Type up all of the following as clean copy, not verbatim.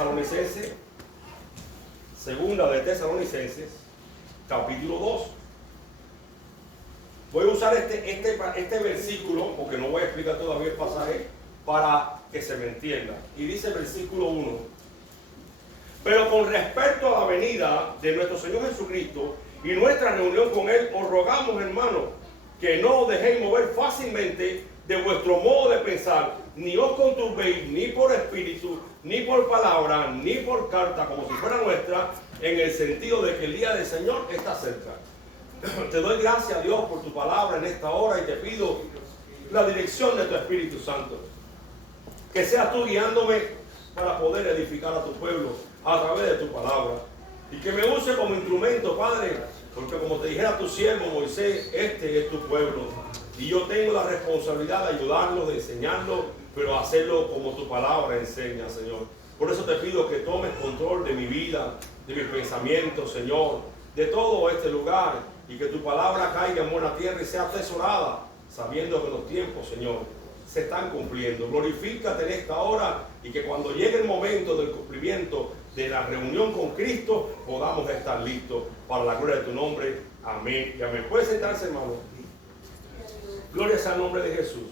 Tesalonicenses, segunda de Tesalonicenses, capítulo 2. Voy a usar este versículo, porque no voy a explicar todavía el pasaje, para que se me entienda. Y dice el versículo 1: pero con respecto a la venida de nuestro Señor Jesucristo y nuestra reunión con Él, os rogamos, hermanos, que no os dejéis mover fácilmente de vuestro modo de pensar, ni os conturbéis ni por espíritu, ni por palabra, ni por carta, como si fuera nuestra, en el sentido de que el día del Señor está cerca. Te doy gracias a Dios por tu palabra en esta hora y te pido la dirección de tu Espíritu Santo. Que seas tú guiándome para poder edificar a tu pueblo a través de tu palabra. Y que me use como instrumento, Padre, porque como te dijera tu siervo Moisés, este es tu pueblo. Y yo tengo la responsabilidad de ayudarlo, de enseñarlo, pero hacerlo como tu palabra enseña, Señor. Por eso te pido que tomes control de mi vida, de mis pensamientos, Señor, de todo este lugar, y que tu palabra caiga en buena tierra y sea atesorada, sabiendo que los tiempos, Señor, se están cumpliendo. Glorifícate en esta hora y que cuando llegue el momento del cumplimiento de la reunión con Cristo, podamos estar listos para la gloria de tu nombre. Amén y amén. ¿Puede sentarse, hermano? Gloria sea al nombre de Jesús.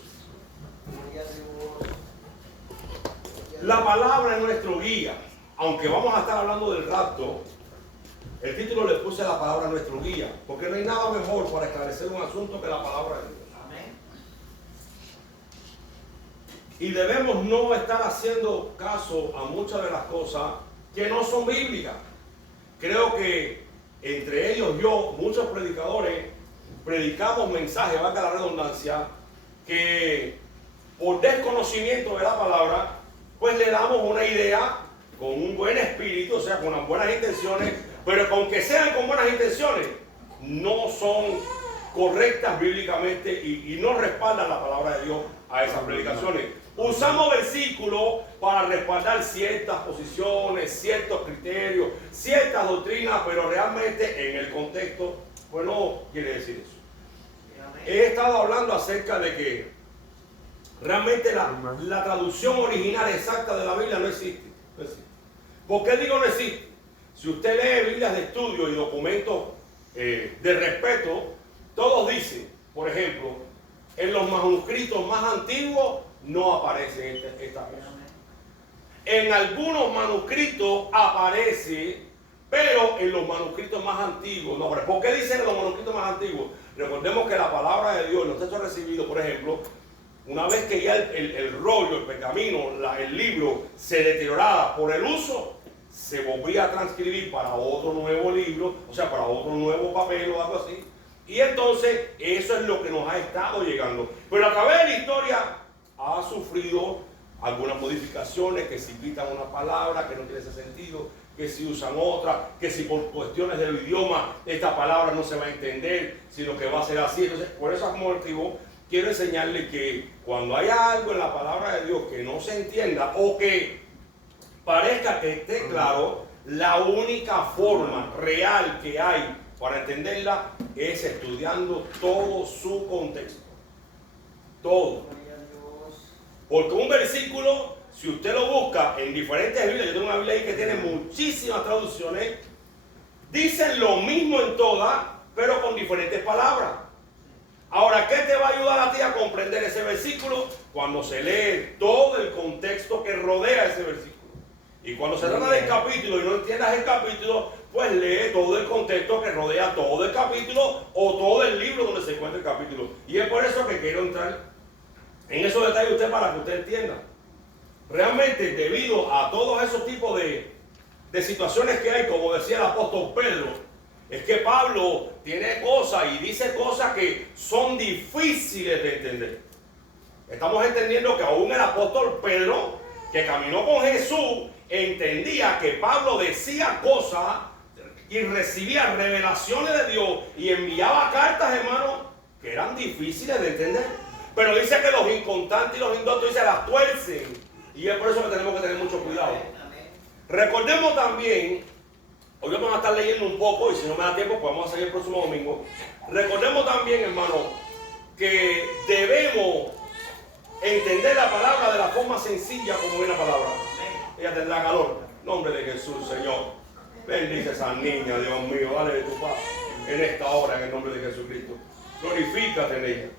La palabra es nuestro guía. Aunque vamos a estar hablando del rapto, el título le puse a la palabra nuestro guía, porque no hay nada mejor para esclarecer un asunto que la palabra de Dios. Amén. Y debemos no estar haciendo caso a muchas de las cosas que no son bíblicas. Creo que entre ellos muchos predicadores, predicamos mensajes, valga la redundancia, que por desconocimiento de la palabra, pues le damos una idea con un buen espíritu, o sea, con unas buenas intenciones, pero con que sean con buenas intenciones, no son correctas bíblicamente y no respaldan la palabra de Dios a esas predicaciones. Usamos versículos para respaldar ciertas posiciones, ciertos criterios, ciertas doctrinas, pero realmente en el contexto, pues no quiere decir eso. He estado hablando acerca de que realmente la traducción original exacta de la Biblia no existe. No existe. ¿Por qué digo no existe? Si usted lee Biblias de estudio y documentos de respeto, todos dicen, por ejemplo, en los manuscritos más antiguos no aparece esta cosa. En algunos manuscritos aparece, pero en los manuscritos más antiguos no aparece. ¿Por qué dicen en los manuscritos más antiguos? Recordemos que la palabra de Dios, los textos recibidos, por ejemplo, una vez que ya el rollo, el pergamino, el libro se deterioraba por el uso, se volvía a transcribir para otro nuevo libro, o sea, para otro nuevo papel o algo así. Y entonces eso es lo que nos ha estado llegando. Pero a través de la historia ha sufrido algunas modificaciones, que si quitan una palabra que no tiene ese sentido, que si usan otra, que si por cuestiones del idioma esta palabra no se va a entender, sino que va a ser así. Entonces, por eso como motivo quiero enseñarle que cuando hay algo en la palabra de Dios que no se entienda o que parezca que esté claro, la única forma real que hay para entenderla es estudiando todo su contexto. Todo. Porque un versículo, si usted lo busca en diferentes Biblias, yo tengo una Biblia ahí que tiene muchísimas traducciones, dicen lo mismo en todas, pero con diferentes palabras. Ahora, ¿qué te va a ayudar a ti a comprender ese versículo? Cuando se lee todo el contexto que rodea ese versículo. Y cuando se trata del capítulo y no entiendas el capítulo, pues lee todo el contexto que rodea todo el capítulo o todo el libro donde se encuentra el capítulo. Y es por eso que quiero entrar en esos detalles usted para que usted entienda. Realmente, debido a todos esos tipos de situaciones que hay, como decía el apóstol Pedro, es que Pablo tiene cosas y dice cosas que son difíciles de entender. Estamos entendiendo que aún el apóstol Pedro, que caminó con Jesús, entendía que Pablo decía cosas y recibía revelaciones de Dios y enviaba cartas, hermanos, que eran difíciles de entender. Pero dice que los inconstantes y los indoctos las tuercen. Y es por eso que tenemos que tener mucho cuidado. Recordemos también, hoy vamos a estar leyendo un poco, y si no me da tiempo, pues vamos a seguir el próximo domingo. Recordemos también, hermano, que debemos entender la palabra de la forma sencilla como es la palabra. ella tendrá calor. Nombre de Jesús, Señor. Bendice a esa niña, Dios mío. Dale de tu paz en esta hora, en el nombre de Jesucristo. Glorifícate en ella.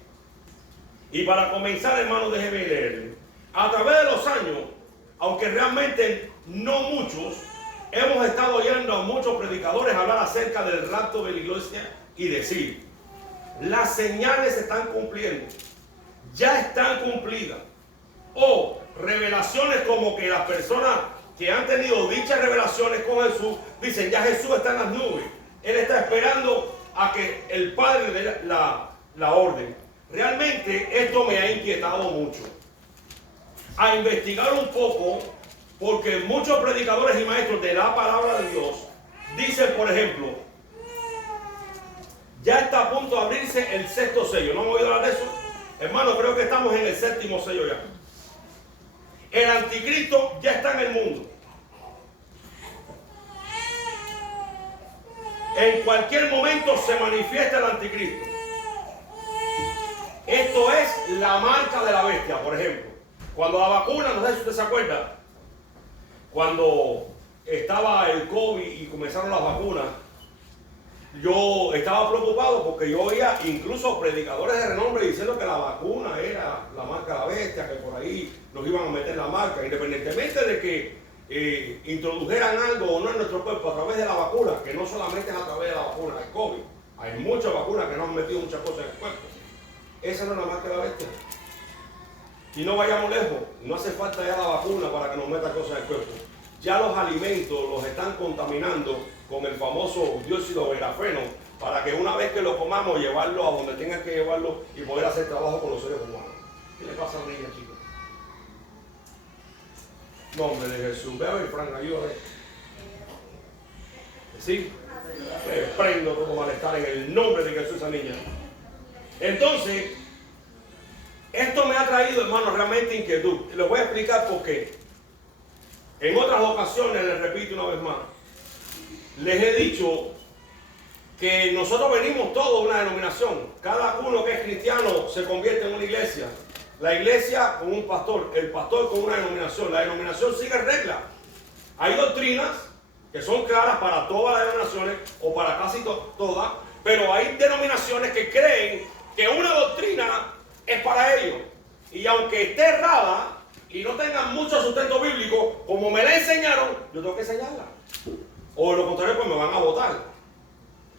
Y para comenzar, hermano, déjeme leerle. A través de los años, aunque realmente no muchos, hemos estado oyendo a muchos predicadores hablar acerca del rapto de la iglesia y decir: las señales se están cumpliendo, ya están cumplidas. O revelaciones como que las personas que han tenido dichas revelaciones con Jesús dicen: ya Jesús está en las nubes, Él está esperando a que el Padre dé la orden. Realmente esto me ha inquietado mucho a investigar un poco, porque muchos predicadores y maestros de la palabra de Dios dicen, por ejemplo, ya está a punto de abrirse el sexto sello. ¿No me voy a hablar de eso? Hermano, creo que estamos en el séptimo sello ya. El anticristo ya está en el mundo. En cualquier momento se manifiesta el anticristo. Esto es la marca de la bestia, por ejemplo. Cuando la vacuna, no sé si usted se acuerda, cuando estaba el COVID y comenzaron las vacunas, yo estaba preocupado porque yo oía incluso predicadores de renombre diciendo que la vacuna era la marca de la bestia, que por ahí nos iban a meter la marca, independientemente de que introdujeran algo o no en nuestro cuerpo a través de la vacuna, que no solamente es a través de la vacuna del COVID, hay muchas vacunas que nos han metido muchas cosas en el cuerpo. Esa no es la marca de la bestia. Y no vayamos lejos, no hace falta ya la vacuna para que nos meta cosas en el cuerpo. Ya los alimentos los están contaminando con el famoso dióxido de grafeno, para que una vez que lo comamos, llevarlo a donde tengan que llevarlo y poder hacer trabajo con los seres humanos. ¿Qué le pasa a la niña, chicos? Nombre de Jesús. Ve a ver, Frank, ayúdame. ¿Sí? Prendo todo malestar en el nombre de Jesús, esa niña. Entonces, esto me ha traído, hermano, realmente inquietud. Y les voy a explicar por qué. En otras ocasiones, les repito una vez más, les he dicho que nosotros venimos todos de una denominación. Cada uno que es cristiano se convierte en una iglesia. La iglesia con un pastor, el pastor con una denominación. La denominación sigue reglas. Hay doctrinas que son claras para todas las denominaciones o para casi todas, pero hay denominaciones que creen que una doctrina es para ellos. Y aunque esté errada y no tengan mucho sustento bíblico, como me la enseñaron, yo tengo que enseñarla. O de lo contrario, pues me van a votar.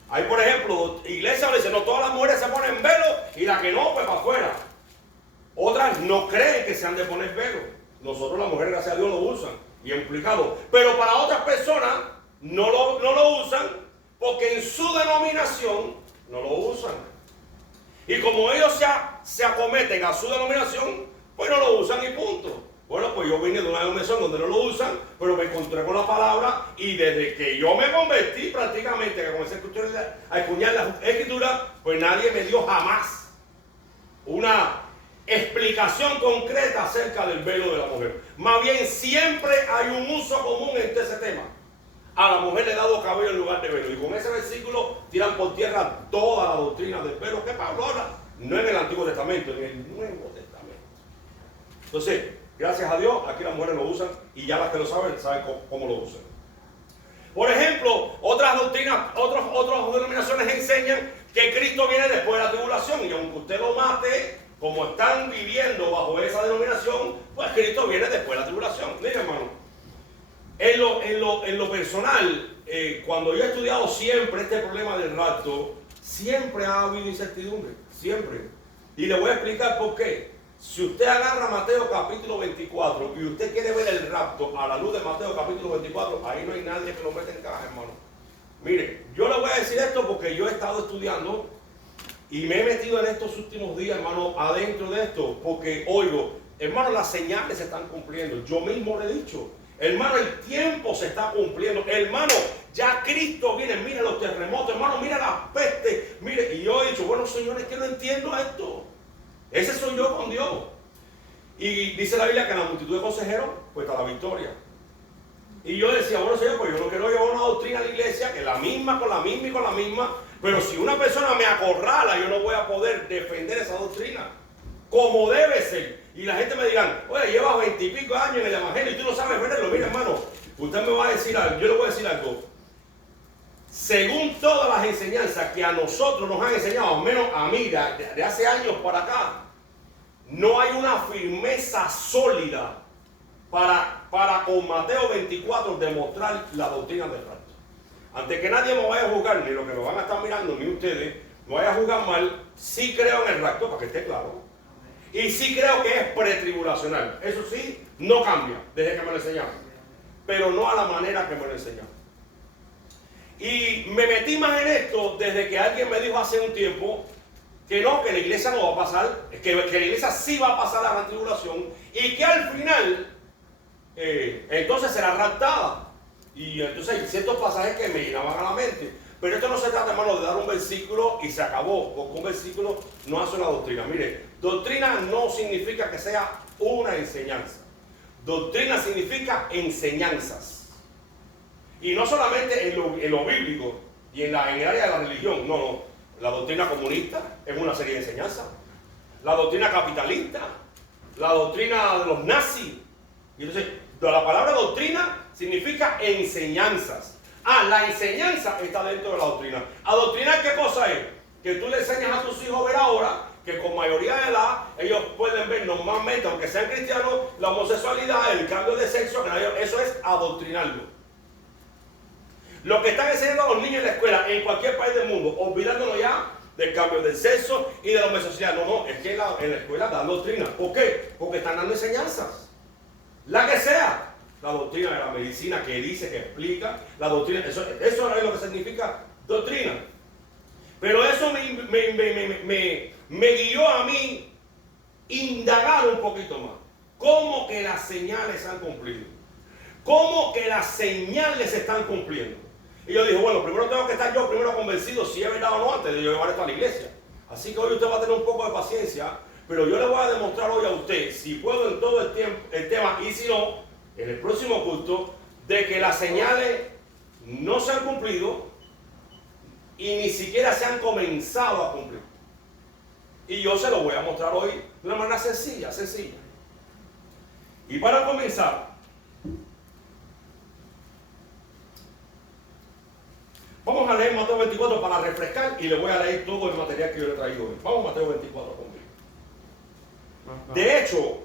Hay, por ejemplo, iglesias donde dicen: no, todas las mujeres se ponen velo y la que no, pues para afuera. Otras no creen que se han de poner velo. Nosotros las mujeres, gracias a Dios, lo usan y es implicado. Pero para otras personas no lo usan porque en su denominación no lo usan. Y como ellos se acometen a su denominación, pues no lo usan y punto. Bueno, pues yo vine de una denominación donde no lo usan, pero me encontré con la palabra y desde que yo me convertí prácticamente, que comencé a escuchar la escritura, pues nadie me dio jamás una explicación concreta acerca del velo de la mujer. Más bien siempre hay un uso común en ese tema. A la mujer le he dado cabello en lugar de velo. Y con ese versículo tiran por tierra toda la doctrina del velo que Pablo habla, no en el Antiguo Testamento, en el Nuevo Testamento. Entonces, gracias a Dios, aquí las mujeres lo usan y ya las que lo saben cómo lo usan. Por ejemplo, otras doctrinas, otras denominaciones enseñan que Cristo viene después de la tribulación, y aunque usted lo mate, como están viviendo bajo esa denominación, pues Cristo viene después de la tribulación. Mira, hermano, en lo personal, cuando yo he estudiado siempre este problema del rapto, siempre ha habido incertidumbre, siempre. Y le voy a explicar por qué. Si usted agarra Mateo capítulo 24 y usted quiere ver el rapto a la luz de Mateo capítulo 24, ahí no hay nadie que lo meta en caja, hermano. Mire, yo le voy a decir esto porque yo he estado estudiando y me he metido en estos últimos días, hermano, adentro de esto, porque oigo, hermano, las señales se están cumpliendo. Yo mismo le he dicho, hermano, el tiempo se está cumpliendo. Hermano, ya Cristo viene. Mire los terremotos, hermano, mira las pestes. Mire, y yo he dicho, bueno, señores, que no entiendo esto. Ese soy yo con Dios. Y dice la Biblia que en la multitud de consejeros, pues está la victoria. Y yo decía, bueno, señor, pues yo no quiero llevar una doctrina a la iglesia, que la misma, con la misma y con la misma. Pero si una persona me acorrala, yo no voy a poder defender esa doctrina. como debe ser. Y la gente me dirá, oye, llevas 20 y pico años en el evangelio y tú no sabes venderlo. Mira, hermano, usted me va a decir algo, yo le voy a decir algo. Según todas las enseñanzas que a nosotros nos han enseñado, al menos a mí, de hace años para acá, no hay una firmeza sólida para con Mateo 24 demostrar la doctrina del rapto. Antes que nadie me vaya a juzgar, ni los que me van a estar mirando, ni ustedes, me vaya a juzgar mal, sí creo en el rapto, para que esté claro. Y sí creo que es pretribulacional. Eso sí, no cambia desde que me lo enseñaron. Pero no a la manera que me lo enseñaron. Y me metí más en esto desde que alguien me dijo hace un tiempo que no, que la iglesia no va a pasar, que la iglesia sí va a pasar la gran tribulación y que al final entonces será raptada. Y entonces hay ciertos pasajes que me llenaban a la mente. Pero esto no se trata, hermano, de dar un versículo y se acabó, porque un versículo no hace una doctrina. Mire, doctrina no significa que sea una enseñanza. Doctrina significa enseñanzas. Y no solamente en lo bíblico y en el área de la religión, no. La doctrina comunista es una serie de enseñanzas. La doctrina capitalista, la doctrina de los nazis. Y entonces, la palabra doctrina significa enseñanzas. La enseñanza está dentro de la doctrina. ¿Adoctrinar qué cosa es? Que tú le enseñas a tus hijos a ver ahora que con mayoría de edad ellos pueden ver normalmente, aunque sean cristianos, la homosexualidad, el cambio de sexo, eso es adoctrinarlo. Lo que están enseñando a los niños en la escuela, en cualquier país del mundo, olvidándonos ya del cambio del sexo y de la homosexualidad. No, es que en la escuela dan doctrina. ¿Por qué? Porque están dando enseñanzas. La que sea. La doctrina de la medicina que dice, que explica. La doctrina, eso es lo que significa doctrina. Pero eso me guió a mí indagar un poquito más. ¿Cómo que las señales han cumplido? ¿Cómo que las señales se están cumpliendo? Y yo dije, bueno, primero tengo que estar yo primero convencido si es verdad o no antes de yo llevar esto a la iglesia. Así que hoy usted va a tener un poco de paciencia, pero yo le voy a demostrar hoy a usted, si puedo en todo el tema, y si no, en el próximo culto, de que las señales no se han cumplido y ni siquiera se han comenzado a cumplir. Y yo se lo voy a mostrar hoy de una manera sencilla. Y para comenzar, vamos a leer Mateo 24 para refrescar y le voy a leer todo el material que yo le he traído hoy. Vamos a Mateo 24 conmigo. De hecho,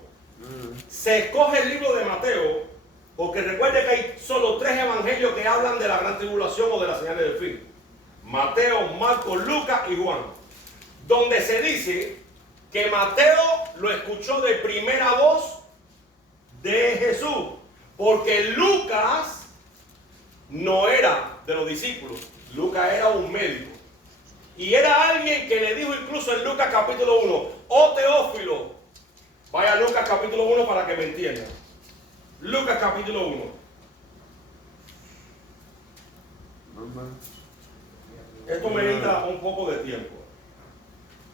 se escoge el libro de Mateo porque recuerde que hay solo 3 evangelios que hablan de la gran tribulación o de las señales del fin. Mateo, Marcos, Lucas y Juan. Donde se dice que Mateo lo escuchó de primera voz de Jesús. Porque Lucas no era de los discípulos. Lucas era un médico. Y era alguien que le dijo incluso en Lucas capítulo 1, oh Teófilo, vaya a Lucas capítulo 1 para que me entiendan. Lucas capítulo 1. Esto me necesita un poco de tiempo.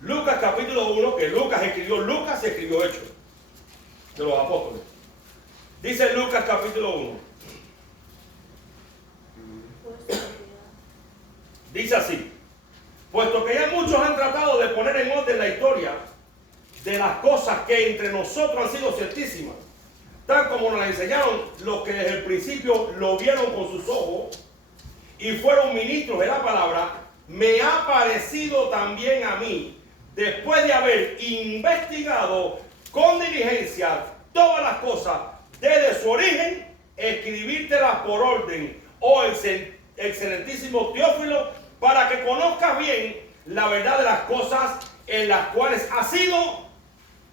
Lucas capítulo 1, que Lucas y escribió Hechos de los apóstoles. Dice Lucas capítulo 1. Dice así: puesto que ya muchos han tratado de poner en orden la historia de las cosas que entre nosotros han sido ciertísimas, tal como nos las enseñaron los que desde el principio lo vieron con sus ojos y fueron ministros de la palabra, me ha parecido también a mí, después de haber investigado con diligencia todas las cosas desde su origen, escribírtelas por orden, oh excelentísimo Teófilo, para que conozcas bien la verdad de las cosas en las cuales ha sido.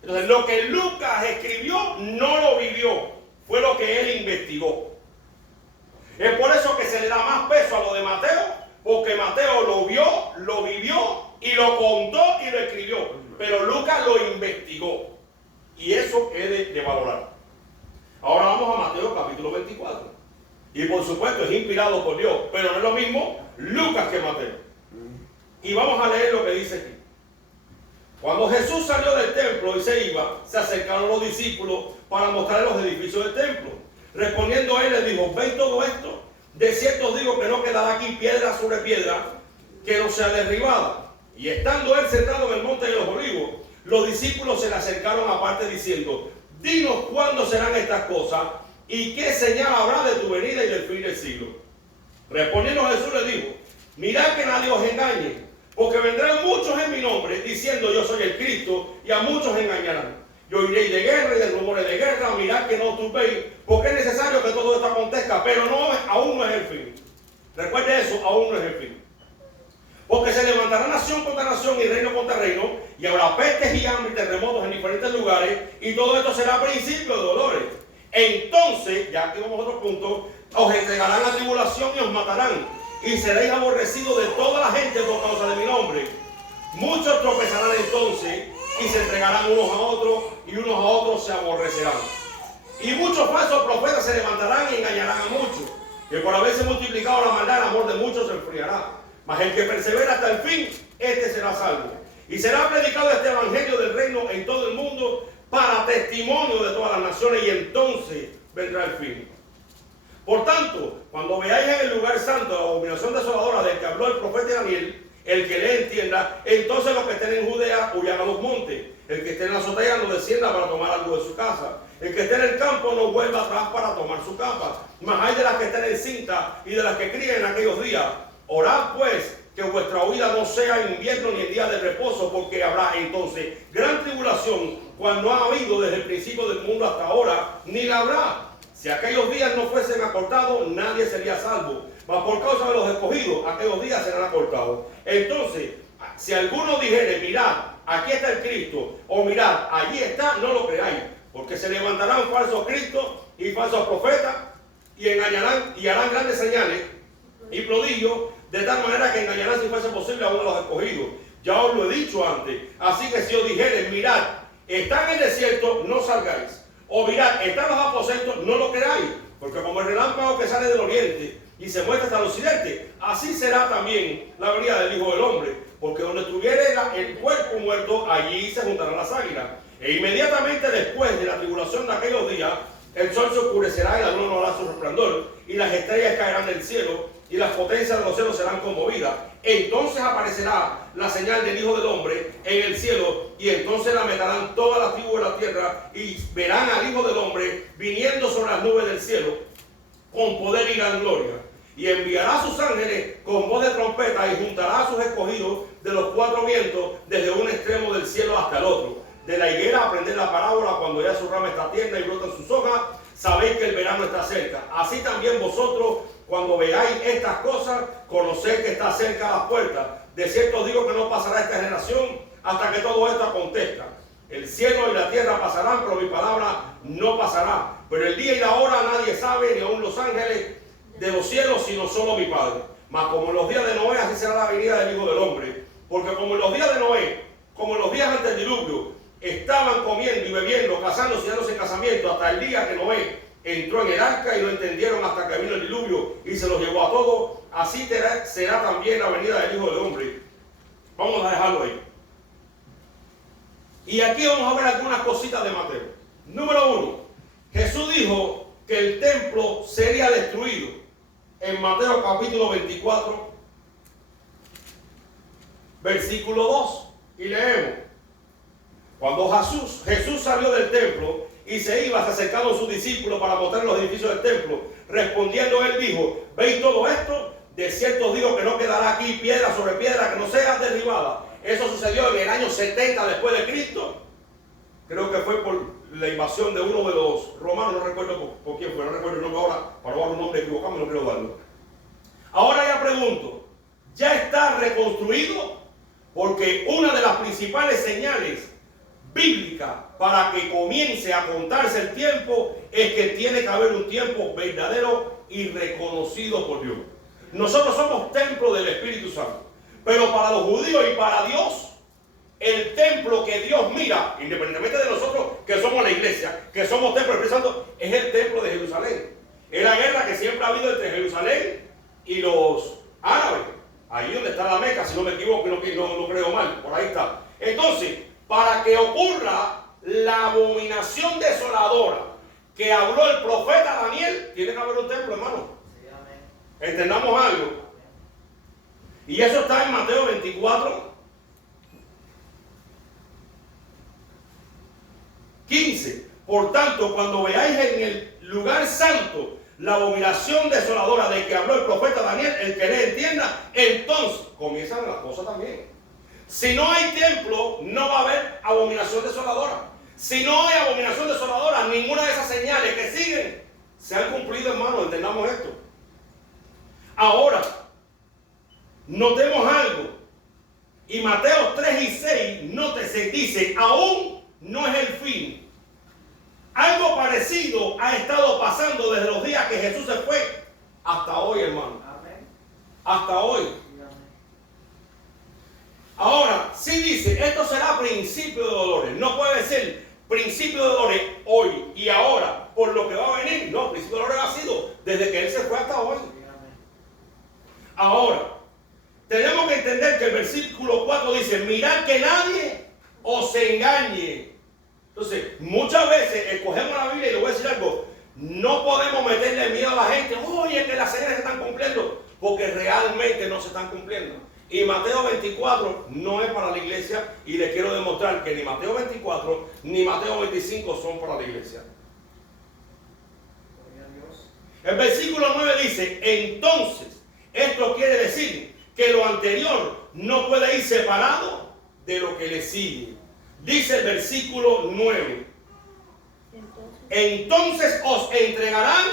Entonces, lo que Lucas escribió no lo vivió, fue lo que él investigó. Es por eso que se le da más peso a lo de Mateo, porque Mateo lo vio, lo vivió y lo contó y lo escribió. Pero Lucas lo investigó. Y eso es de valorar. Ahora vamos a Mateo capítulo 24. Y por supuesto es inspirado por Dios, pero no es lo mismo Lucas que Mateo. Y vamos a leer lo que dice aquí. Cuando Jesús salió del templo y se iba, se acercaron los discípulos para mostrarle los edificios del templo. Respondiendo él, les dijo: ¿veis todo esto? De cierto os digo que no quedará aquí piedra sobre piedra que no sea derribada. Y estando él sentado en el monte de los olivos, los discípulos se le acercaron aparte diciendo: dinos cuándo serán estas cosas y qué señal habrá de tu venida y del fin del siglo. Respondiendo Jesús les dijo: mirad que nadie os engañe, porque vendrán muchos en mi nombre diciendo yo soy el Cristo, y a muchos engañarán. Y oiréis de guerra y de rumores de guerra. Mirad que no os turbéis, porque es necesario que todo esto acontezca, pero aún no es el fin. Recuerde eso, aún no es el fin. Porque se levantará nación contra nación y reino contra reino, y habrá pestes y hambre y terremotos en diferentes lugares, y todo esto será principio de dolores. Entonces, ya que vamos a otro punto, os entregarán la tribulación y os matarán, y seréis aborrecidos de toda la gente por causa de mi nombre. Muchos tropezarán entonces, y se entregarán unos a otros, y unos a otros se aborrecerán. Y muchos falsos profetas se levantarán y engañarán a muchos, que por haberse multiplicado la maldad, el amor de muchos se enfriará. Mas el que persevera hasta el fin, este será salvo. Y será predicado este evangelio del reino en todo el mundo para testimonio de todas las naciones, y entonces vendrá el fin. Por tanto, cuando veáis en el lugar santo la abominación desoladora del que habló el profeta Daniel, el que le entienda, entonces los que estén en Judea huyan a los montes. El que esté en la azotea no descienda para tomar algo de su casa. El que esté en el campo no vuelva atrás para tomar su capa. Mas hay de las que estén en cinta y de las que críen en aquellos días. Orad pues que vuestra huida no sea en invierno ni en día de reposo, porque habrá entonces gran tribulación, cual no ha habido desde el principio del mundo hasta ahora, ni la habrá. Si aquellos días no fuesen acortados, nadie sería salvo. Mas por causa de los escogidos, aquellos días serán acortados. Entonces, si alguno dijere: mirad, aquí está el Cristo, o mirad, allí está, no lo creáis, porque se levantarán falsos cristos y falsos profetas, y engañarán y harán grandes señales y prodigios, de tal manera que engañarán, si fuese posible, a uno de los escogidos. Ya os lo he dicho antes. Así que si os dijeren: mirad, está en el desierto, no salgáis. O mirad, están los aposentos, no lo creáis. Porque como el relámpago que sale del oriente y se muestra hasta el occidente, así será también la venida del Hijo del Hombre. Porque donde estuviere el cuerpo muerto, allí se juntarán las águilas. E inmediatamente después de la tribulación de aquellos días, el sol se oscurecerá y la luna no hará su resplandor, y las estrellas caerán del cielo, y las potencias de los cielos serán conmovidas. Entonces aparecerá la señal del Hijo del Hombre en el cielo, y entonces la meterán todas las tribus de la tierra, y verán al Hijo del Hombre viniendo sobre las nubes del cielo con poder y gran gloria. Y enviará a sus ángeles con voz de trompeta, y juntará a sus escogidos de los cuatro vientos, desde un extremo del cielo hasta el otro. De la higuera aprended la parábola: cuando ya su rama está tierna y brotan sus hojas, sabéis que el verano está cerca. Así también vosotros, cuando veáis estas cosas, conoced que está cerca a las puertas. De cierto os digo que no pasará esta generación hasta que todo esto acontezca. El cielo y la tierra pasarán, pero mi palabra no pasará. Pero el día y la hora nadie sabe, ni aun los ángeles de los cielos, sino solo mi Padre. Mas como en los días de Noé, así será la venida del Hijo del Hombre. Porque como en los días de Noé, como en los días antes del diluvio, estaban comiendo y bebiendo, casándose y dándose en casamiento, hasta el día que Noé entró en el arca, y no entendieron hasta que vino el diluvio y se los llevó a todos. Así será también la venida del Hijo del Hombre. Vamos a dejarlo ahí. Y aquí vamos a ver algunas cositas de Mateo. Número 1. Jesús dijo que el templo sería destruido en Mateo capítulo 24, versículo 2. Y leemos: cuando Jesús salió del templo y se iba, se acercaron sus discípulos para mostrar los edificios del templo. Respondiendo él dijo: ¿veis todo esto? De cierto os digo que no quedará aquí piedra sobre piedra que no sea derribada. Eso sucedió en el año 70 después de Cristo. Creo que fue por la invasión de uno de los romanos, no recuerdo por quién fue, no recuerdo el nombre ahora, para dar un nombre equivocado, no quiero darlo. Ahora ya pregunto, ¿ya está reconstruido? Porque una de las principales señales bíblicas para que comience a contarse el tiempo es que tiene que haber un tiempo verdadero y reconocido por Dios. Nosotros somos templo del Espíritu Santo, pero para los judíos y para Dios, el templo que Dios mira, independientemente de nosotros que somos la iglesia, que somos templo del Espíritu Santo, es el templo de Jerusalén. Es la guerra que siempre ha habido entre Jerusalén y los árabes. Ahí donde está la Meca, si no me equivoco, no creo mal, por ahí está. Entonces, para que ocurra la abominación desoladora que habló el profeta Daniel, tiene que haber un templo, hermano. Entendamos algo. Y eso está en Mateo 24, Por tanto, cuando veáis en el lugar santo la abominación desoladora de que habló el profeta Daniel, el que le entienda, entonces comienzan las cosas también. Si no hay templo, no va a haber abominación desoladora. Si no hay abominación desoladora, ninguna de esas señales que siguen se han cumplido, hermanos. Entendamos esto. Ahora, notemos algo. Y Mateo 3 y 6, nótese, dice, aún no es el fin. Algo parecido ha estado pasando desde los días que Jesús se fue hasta hoy, hermano. Amén. Hasta hoy. Ahora, sí dice, esto será principio de dolores. No puede ser principio de dolores hoy y ahora por lo que va a venir. No, principio de dolores ha sido desde que Él se fue hasta hoy. Ahora, tenemos que entender que el versículo 4 dice, mirad que nadie os engañe. Entonces, muchas veces escogemos la Biblia y le voy a decir algo, no podemos meterle miedo a la gente, oye, que las señales se están cumpliendo, porque realmente no se están cumpliendo. Y Mateo 24 no es para la iglesia, y le quiero demostrar que ni Mateo 24 ni Mateo 25 son para la iglesia. El versículo 9 dice, entonces, esto quiere decir que lo anterior no puede ir separado de lo que le sigue. Dice el versículo 9. Entonces os entregarán.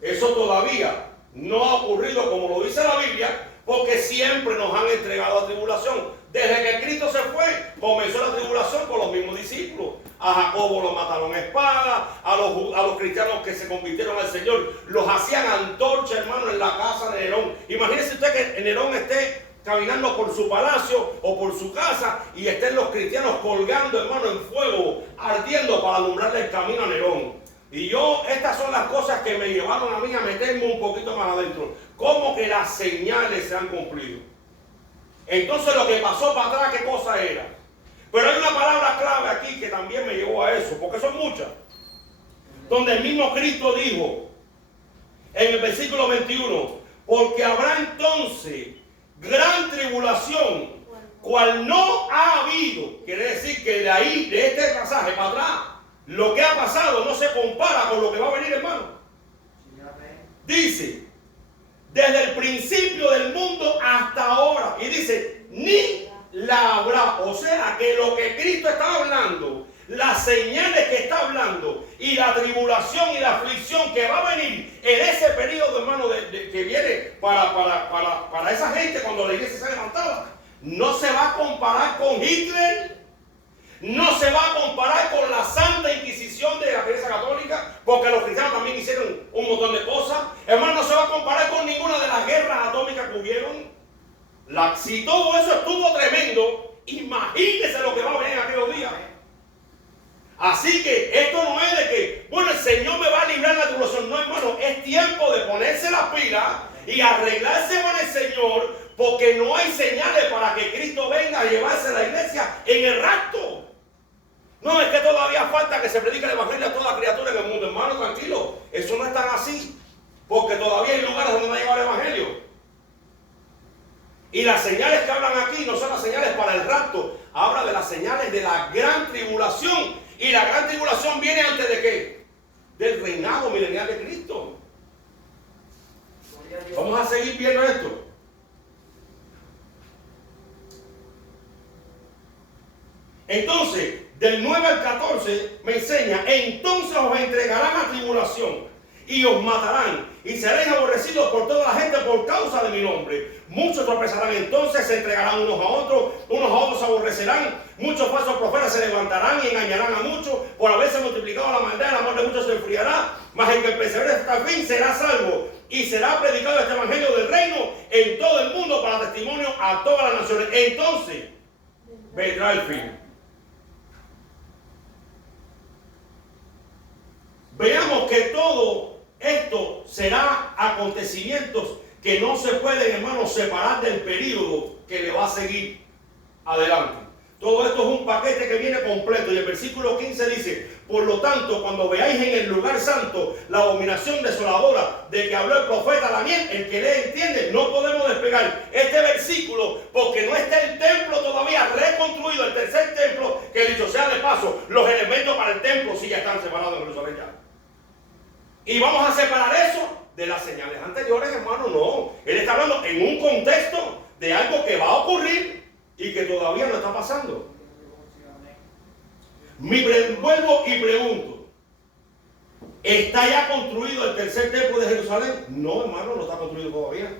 Eso todavía no ha ocurrido como lo dice la Biblia, porque siempre nos han entregado a tribulación. Desde que Cristo se fue, comenzó la tribulación con los mismos discípulos. A Jacobo lo mataron a espada, a los cristianos que se convirtieron al Señor los hacían antorcha, hermano, en la casa de Nerón. Imagínese usted que Nerón esté caminando por su palacio o por su casa y estén los cristianos colgando, hermano, en fuego, ardiendo para alumbrarle el camino a Nerón. Y estas son las cosas que me llevaron a mí a meterme un poquito más adentro. ¿Cómo que las señales se han cumplido? Entonces lo que pasó para atrás, ¿qué cosa era? Pero hay una palabra clave aquí que también me llevó a eso, porque son muchas. Donde el mismo Cristo dijo, en el versículo 21, porque habrá entonces gran tribulación, cual no ha habido. Quiere decir que de ahí, de este pasaje para atrás, lo que ha pasado no se compara con lo que va a venir, hermano. Dice, desde el principio del mundo hasta ahora. Y dice, ni la habrá. O sea, que lo que Cristo está hablando, las señales que está hablando, y la tribulación y la aflicción que va a venir en ese periodo, hermano, que viene para esa gente cuando la iglesia se levantaba, no se va a comparar con Hitler. No se va a comparar con la Santa Inquisición de la Iglesia Católica, porque los cristianos también hicieron un montón de cosas. Hermano, no se va a comparar con ninguna de las guerras atómicas que hubieron. Si todo eso estuvo tremendo, imagínese lo que va a venir en aquellos días. Así que esto no es de que, bueno, el Señor me va a librar de la tribulación. No, hermano, es tiempo de ponerse las pilas y arreglarse con el Señor, porque no hay señales para que Cristo venga a llevarse a la iglesia en el rapto. No, es que todavía falta que se predique el evangelio a toda criatura en el mundo. Hermano, tranquilo, eso no es tan así, porque todavía hay lugares donde no ha llegado el evangelio. Y las señales que hablan aquí no son las señales para el rapto, habla de las señales de la gran tribulación. Y la gran tribulación viene antes de ¿qué? Del reinado milenial de Cristo. Vamos a seguir viendo esto. Entonces, del 9 al 14 me enseña, entonces os entregarán a tribulación y os matarán y seréis aborrecidos por toda la gente por causa de mi nombre. Muchos tropezarán entonces, se entregarán unos a otros se aborrecerán, muchos falsos profetas se levantarán y engañarán a muchos, por haberse multiplicado la maldad, el amor de muchos se enfriará, mas el que persevere hasta el fin será salvo. Y será predicado este evangelio del reino en todo el mundo para testimonio a todas las naciones. Entonces vendrá el fin. Veamos que todo esto será acontecimientos que no se pueden, hermanos, separar del período que le va a seguir adelante. Todo esto es un paquete que viene completo. Y el versículo 15 dice, Por lo tanto, cuando veáis en el lugar santo la abominación desoladora de que habló el profeta Daniel, el que lee entiende, no podemos despegar este versículo porque no está el templo todavía reconstruido, el tercer templo, que dicho sea de paso, los elementos para el templo sí ya están separados en Jerusalén ya. Y vamos a separar eso de las señales anteriores, hermano, no. Él está hablando en un contexto de algo que va a ocurrir y que todavía no está pasando. Vuelvo y pregunto, ¿está ya construido el tercer templo de Jerusalén? No, hermano, no está construido todavía.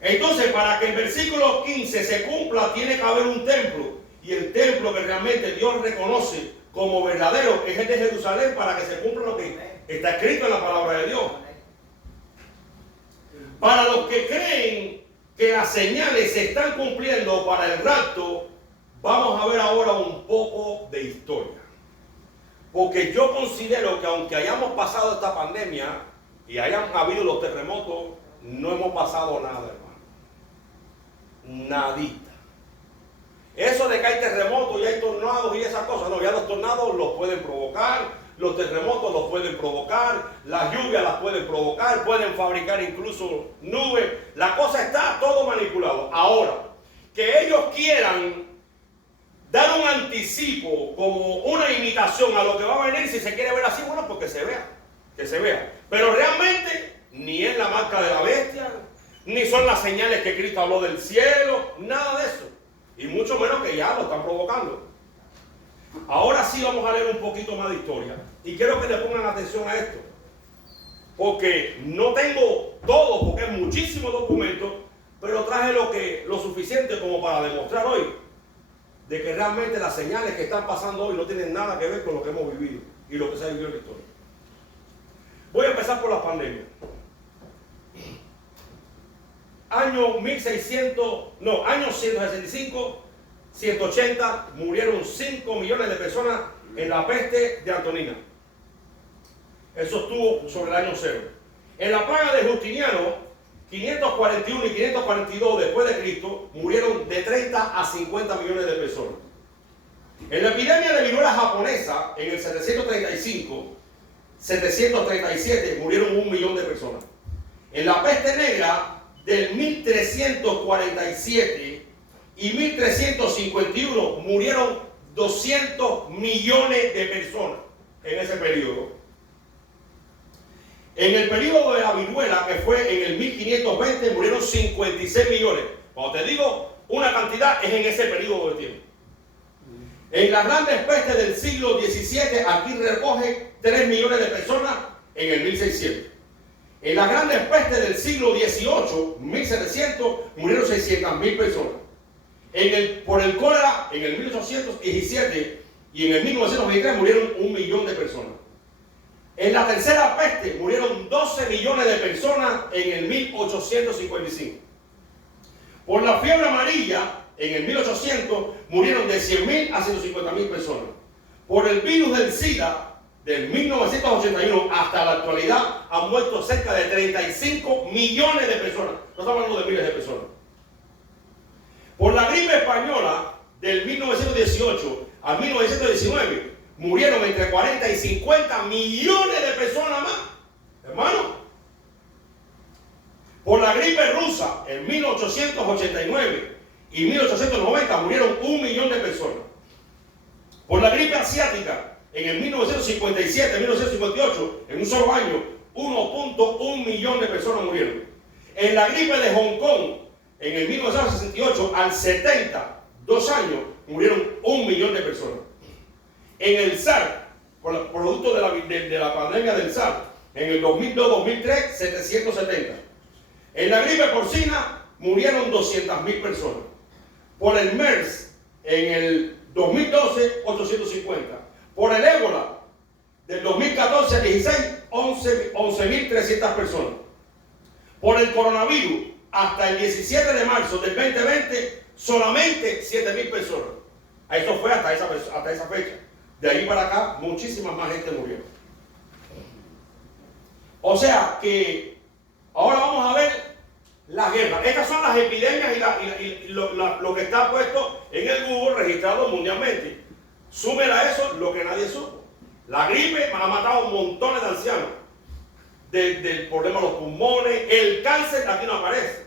Entonces, para que el versículo 15 se cumpla, tiene que haber un templo. Y el templo que realmente Dios reconoce como verdadero es el de Jerusalén, para que se cumpla lo que está escrito en la palabra de Dios. Para los que creen que las señales se están cumpliendo para el rapto, vamos a ver ahora un poco de historia. Porque yo considero que aunque hayamos pasado esta pandemia y hayan habido los terremotos, no hemos pasado nada, hermano. Nadita. Eso de que hay terremotos y hay tornados y esas cosas, no, ya los tornados los pueden provocar, los terremotos los pueden provocar, las lluvias las pueden provocar, pueden fabricar incluso nubes. La cosa está todo manipulado. Ahora, que ellos quieran dar un anticipo como una imitación a lo que va a venir, si se quiere ver así, bueno, pues que se vea. Pero realmente ni es la marca de la bestia, ni son las señales que Cristo habló del cielo, nada de eso. Y mucho menos que ya lo están provocando. Ahora sí vamos a leer un poquito más de historia. Y quiero que le pongan atención a esto. Porque no tengo todo, porque hay muchísimos documentos, pero traje lo suficiente como para demostrar hoy de que realmente las señales que están pasando hoy no tienen nada que ver con lo que hemos vivido y lo que se ha vivido en la historia. Voy a empezar por la pandemia. Año 165, 180, murieron 5 millones de personas en la peste de Antonina. Eso estuvo sobre el año 0. En la plaga de Justiniano, 541 y 542 después de Cristo, murieron de 30 a 50 millones de personas. En la epidemia de viruela japonesa, en el 735, 737, murieron 1 millón de personas. En la peste negra, del 1347 y 1351, murieron 200 millones de personas en ese periodo. En el periodo de la viruela, que fue en el 1520, murieron 56 millones. Cuando te digo una cantidad, es en ese periodo de tiempo. En las grandes pestes del siglo XVII, aquí recoge 3 millones de personas en el 1600. En las grandes pestes del siglo XVIII, 1700, murieron 600.000 personas. Por el cólera, en el 1817 y en el 1923, murieron 1 millón de personas. En la tercera peste, murieron 12 millones de personas en el 1855. Por la fiebre amarilla, en el 1800, murieron de 100.000 a 150.000 personas. Por el virus del SIDA, del 1981 hasta la actualidad, han muerto cerca de 35 millones de personas. No estamos hablando de miles de personas. Por la gripe española, del 1918 al 1919, murieron entre 40 y 50 millones de personas más. Hermano. Por la gripe rusa, en 1889 y 1890, murieron 1 millón de personas. Por la gripe asiática, en el 1957, 1958, en un solo año, 1.1 millón de personas murieron. En la gripe de Hong Kong, en el 1968, al 70, 2 años, murieron 1 millón de personas. En el SARS, producto de la pandemia del SARS, en el 2002-2003, 770. En la gripe porcina, murieron 200.000 personas. Por el MERS, en el 2012, 850. Por el ébola, del 2014 al 16, 11.300 personas. Por el coronavirus, hasta el 17 de marzo del 2020, solamente 7.000 personas. Eso fue hasta esa fecha. De ahí para acá, muchísima más gente murió. O sea que ahora vamos a ver la guerra. Estas son las epidemias y lo que está puesto en el Google registrado mundialmente. Súmela a eso lo que nadie supo. La gripe ha matado montones de ancianos. Del problema de los pulmones, el cáncer aquí no aparece.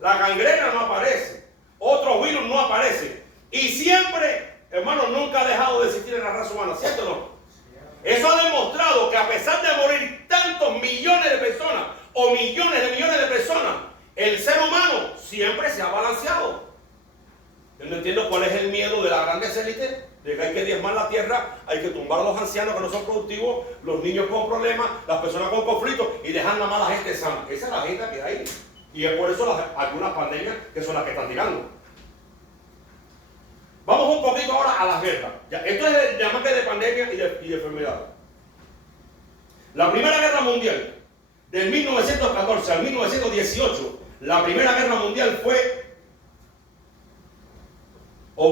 La gangrena no aparece. Otros virus no aparecen. Y siempre, hermano, nunca ha dejado de existir en la raza humana, ¿cierto o no? Eso ha demostrado que a pesar de morir tantos millones de personas o millones de personas, el ser humano siempre se ha balanceado. Yo no entiendo cuál es el miedo de las grandes élites, de que hay que diezmar la tierra, hay que tumbar a los ancianos que no son productivos, los niños con problemas, las personas con conflictos y dejar nada más a la gente sana. Esa es la agenda que hay. Y es por eso algunas pandemias que son las que están tirando. Vamos un poquito ahora a las guerras. Esto es el llamate de pandemia y de enfermedad. La Primera Guerra Mundial, del 1914 al 1918, la Primera Guerra Mundial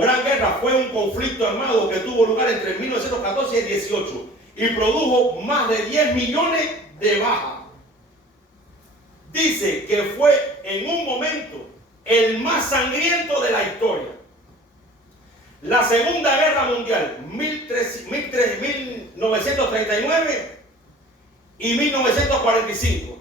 Gran Guerra fue un conflicto armado que tuvo lugar entre 1914 y el 18 y produjo más de 10 millones de bajas. Dice que fue en un momento el más sangriento de la historia. La Segunda Guerra Mundial, 1939 y 1945.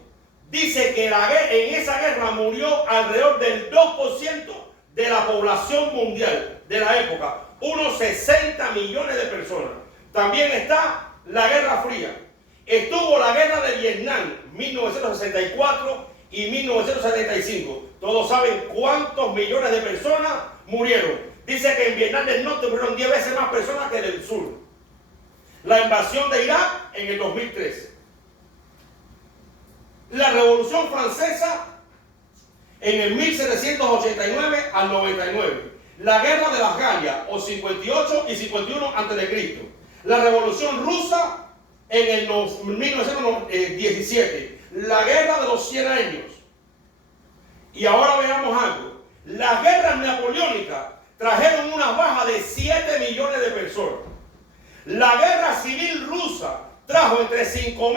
Dice que en esa guerra murió alrededor del 2% de la población mundial de la época, unos 60 millones de personas. También está la Guerra Fría. Estuvo la Guerra de Vietnam, 1964 y 1975. Todos saben cuántos millones de personas murieron. Dice que en Vietnam del Norte murieron 10 veces más personas que del sur. La invasión de Irak en el 2013. La Revolución Francesa en el 1789 al 99. La Guerra de las Galias, o 58 y 51 a.C. La Revolución Rusa en el 1917. La Guerra de los 100 años. Y ahora veamos algo. Las guerras napoleónicas trajeron una baja de 7 millones de personas. La Guerra Civil Rusa trajo entre 5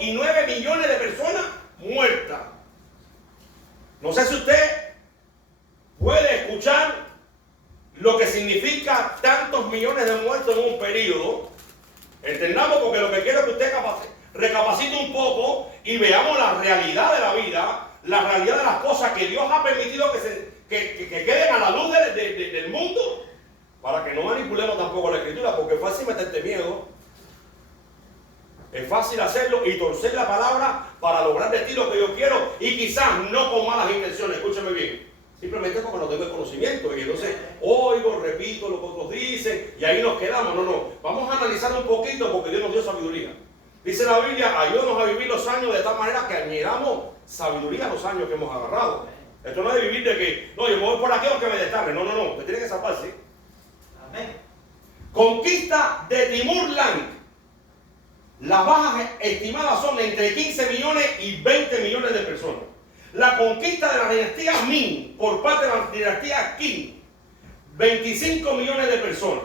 y 9 millones de personas muertas. No sé si usted puede escuchar lo que significa tantos millones de muertos en un periodo. Entendamos, porque lo que quiero es que usted recapacite un poco y veamos la realidad de la vida, la realidad de las cosas que Dios ha permitido que queden a la luz del mundo, para que no manipulemos tampoco la Escritura, porque es fácil meterte miedo. Es fácil hacerlo y torcer la palabra para lograr de ti lo que yo quiero, y quizás no con malas intenciones. Escúchame bien, simplemente porque no tengo el conocimiento y entonces oigo, repito lo que otros dicen y ahí nos quedamos. No, vamos a analizar un poquito, porque Dios nos dio sabiduría. Dice la Biblia: ayúdanos a vivir los años de tal manera que añadamos sabiduría a los años que hemos agarrado. Esto no es de vivir de que, no, yo me voy por aquí aunque me destarre. No, usted tiene que salvarse. Amén. Conquista de Timur-Lenk. Las bajas estimadas son entre 15 millones y 20 millones de personas. La conquista de la dinastía Ming por parte de la dinastía Qing, 25 millones de personas.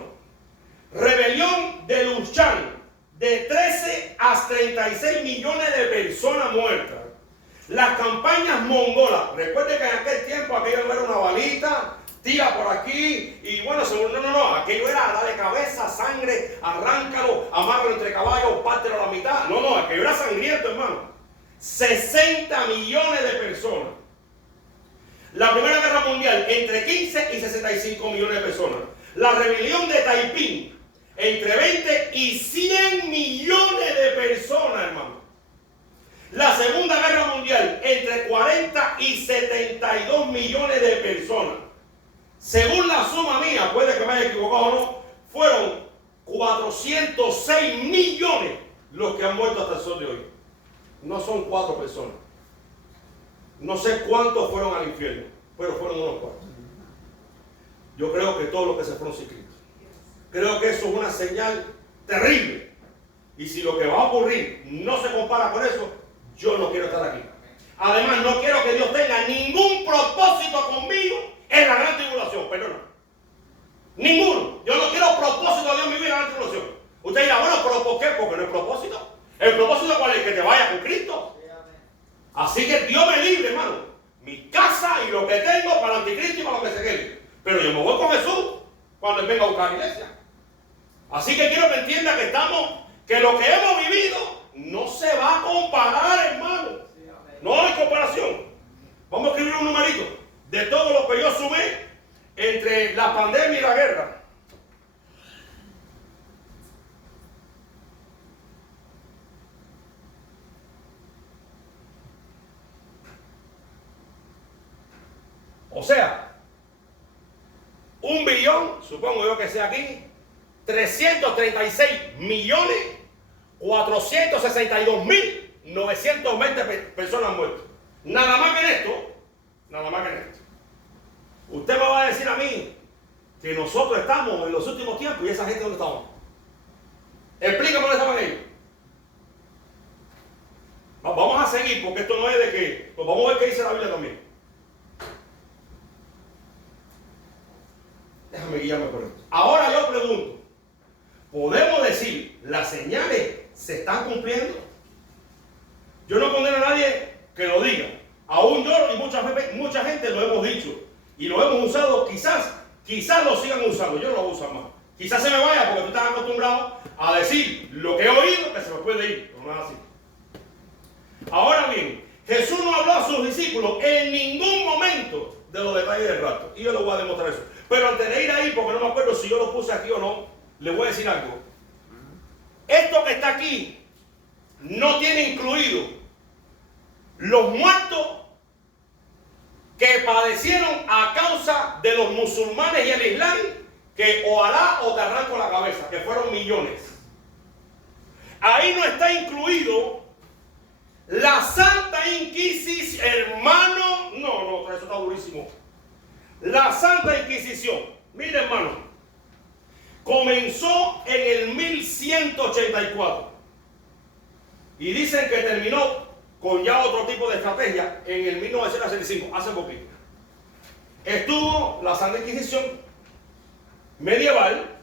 Rebelión de Lushan, de 13 a 36 millones de personas muertas. Las campañas mongolas. Recuerde que en aquel tiempo aquello no era una balita, tira por aquí y bueno, no. Aquello era darle cabeza, sangre, arráncalo, amárralo entre caballos, pártelo a la mitad. No, aquello era sangriento, hermano. 60 millones de personas. La Primera Guerra Mundial, entre 15 y 65 millones de personas. La rebelión de Taiping, entre 20 y 100 millones de personas, hermano. La Segunda Guerra Mundial, entre 40 y 72 millones de personas. Según la suma mía, puede que me haya equivocado o no, fueron 406 millones los que han muerto hasta el sol de hoy. No son 4 personas. No sé cuántos fueron al infierno, pero fueron unos cuantos. Yo creo que todos los que se fueron sin Cristo. Creo que eso es una señal terrible. Y si lo que va a ocurrir no se compara con eso, yo no quiero estar aquí. Además, no quiero que Dios tenga ningún propósito conmigo en la gran tribulación. Perdona. Ninguno. Yo no quiero propósito de Dios en mi vida en la gran tribulación. Usted dirá, bueno, pero ¿por qué? Porque no hay propósito. ¿El propósito cuál es? Que te vayas con Cristo. Así que Dios me libre, hermano. Mi casa y lo que tengo para el anticristo y para lo que se quede. Pero yo me voy con Jesús. cuando Él venga a buscar la iglesia. Así que quiero que entienda que lo que hemos vivido no se va a comparar, hermano. No hay comparación. Vamos a escribir un numerito de todo lo que yo sumé entre la pandemia y la guerra. O sea, 1.000.000.000, supongo yo que sea aquí, 336.462.920 personas muertas. Nada más que en esto, nada más que en esto. Usted me va a decir a mí que nosotros estamos en los últimos tiempos y esa gente ¿dónde estamos? Explícame dónde estaban ellos. Vamos a seguir porque esto no es de que, pues vamos a ver qué dice la Biblia también. Déjame guiarme por esto. Ahora yo pregunto, ¿podemos decir las señales se están cumpliendo? Yo no condeno a nadie que lo diga. Aún yo y mucha gente lo hemos dicho y lo hemos usado. Quizás lo sigan usando. Yo no lo uso más. Quizás se me vaya porque tú estás acostumbrado a decir lo que he oído que se me puede ir. Pero no es así. Ahora bien, Jesús no habló a sus discípulos en ningún momento de los detalles del rapto. Y yo les voy a demostrar eso. Pero antes de ir ahí, porque no me acuerdo si yo lo puse aquí o no, les voy a decir algo. Esto que está aquí no tiene incluido los muertos que padecieron a causa de los musulmanes y el Islam, que ojalá o te arranco la cabeza, que fueron millones. Ahí no está incluido la Santa Inquisición, hermano. No, eso está durísimo. La Santa Inquisición, mire hermano, comenzó en el 1184 y dicen que terminó con ya otro tipo de estrategia en el 1965, hace poquito. Estuvo la Santa Inquisición medieval,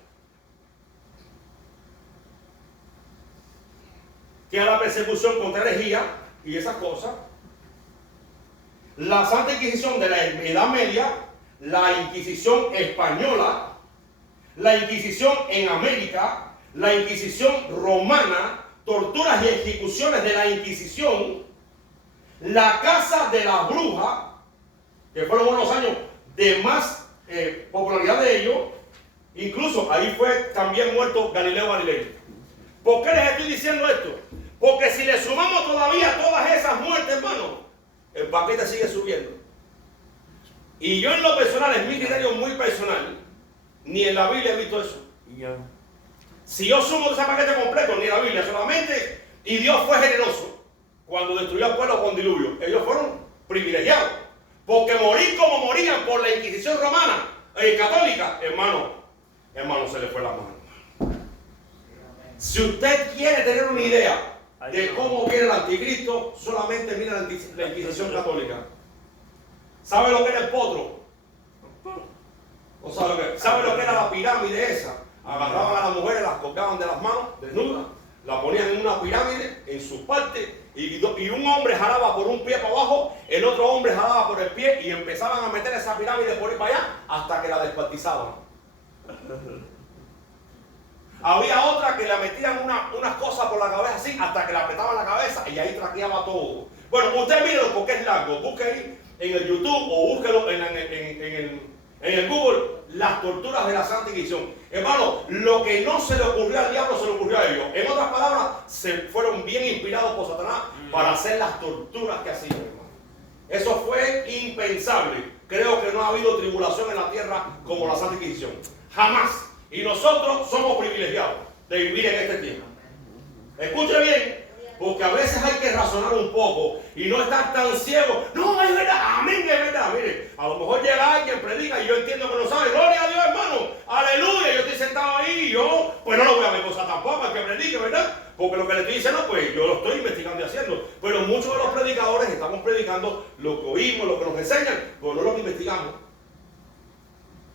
que era la persecución contra herejía y esas cosas. La Santa Inquisición de la Edad Media, la Inquisición española, la Inquisición en América, la Inquisición romana, torturas y ejecuciones de la Inquisición, la Casa de la Bruja, que fueron unos años de más popularidad de ellos. Incluso ahí fue también muerto Galileo Galilei. ¿Por qué les estoy diciendo esto? Porque si le sumamos todavía todas esas muertes, hermano, el paquete sigue subiendo. Y yo en lo personal, es mi criterio muy personal, ni en la Biblia he visto eso. Si yo sumo ese paquete completo, ni en la Biblia solamente, y Dios fue generoso cuando destruyó al pueblo con diluvio. Ellos fueron privilegiados. Porque morir como morían por la Inquisición romana, católica, hermano, se le fue la mano. Si usted quiere tener una idea de cómo viene el anticristo, solamente mira la Inquisición católica. ¿Sabe lo que era el potro? ¿O sabe lo que era la pirámide esa? Agarraban a las mujeres, las colgaban de las manos, desnudas, la ponían en una pirámide, en sus partes, y un hombre jalaba por un pie para abajo, el otro hombre jalaba por el pie, y empezaban a meter esa pirámide por ahí para allá, hasta que la descuartizaban. Había otra que le metían unas cosas por la cabeza así, hasta que le apretaban la cabeza, y ahí traqueaba todo. Bueno, usted mírelo porque es largo, busque ahí en el YouTube o búsquelo en el Google, las torturas de la Santa Inquisición. Hermano, lo que no se le ocurrió al diablo se le ocurrió a ellos. En otras palabras, se fueron bien inspirados por Satanás para hacer las torturas que hacían, hermano. Eso fue impensable. Creo que no ha habido tribulación en la tierra como la Santa Inquisición. Jamás. Y nosotros somos privilegiados de vivir en este tiempo. Escuche bien. Porque a veces hay que razonar un poco y no estar tan ciego. No, es verdad, amén, es verdad. Mire, a lo mejor llega alguien, predica y yo entiendo que no sabe. Gloria a Dios, hermano. Aleluya, yo estoy sentado ahí y yo, pues no lo voy a ver cosa tampoco, al que predique, ¿verdad? Porque lo que le estoy diciendo, pues yo lo estoy investigando y haciendo. Pero muchos de los predicadores estamos predicando lo que oímos, lo que nos enseñan, pero no lo que investigamos.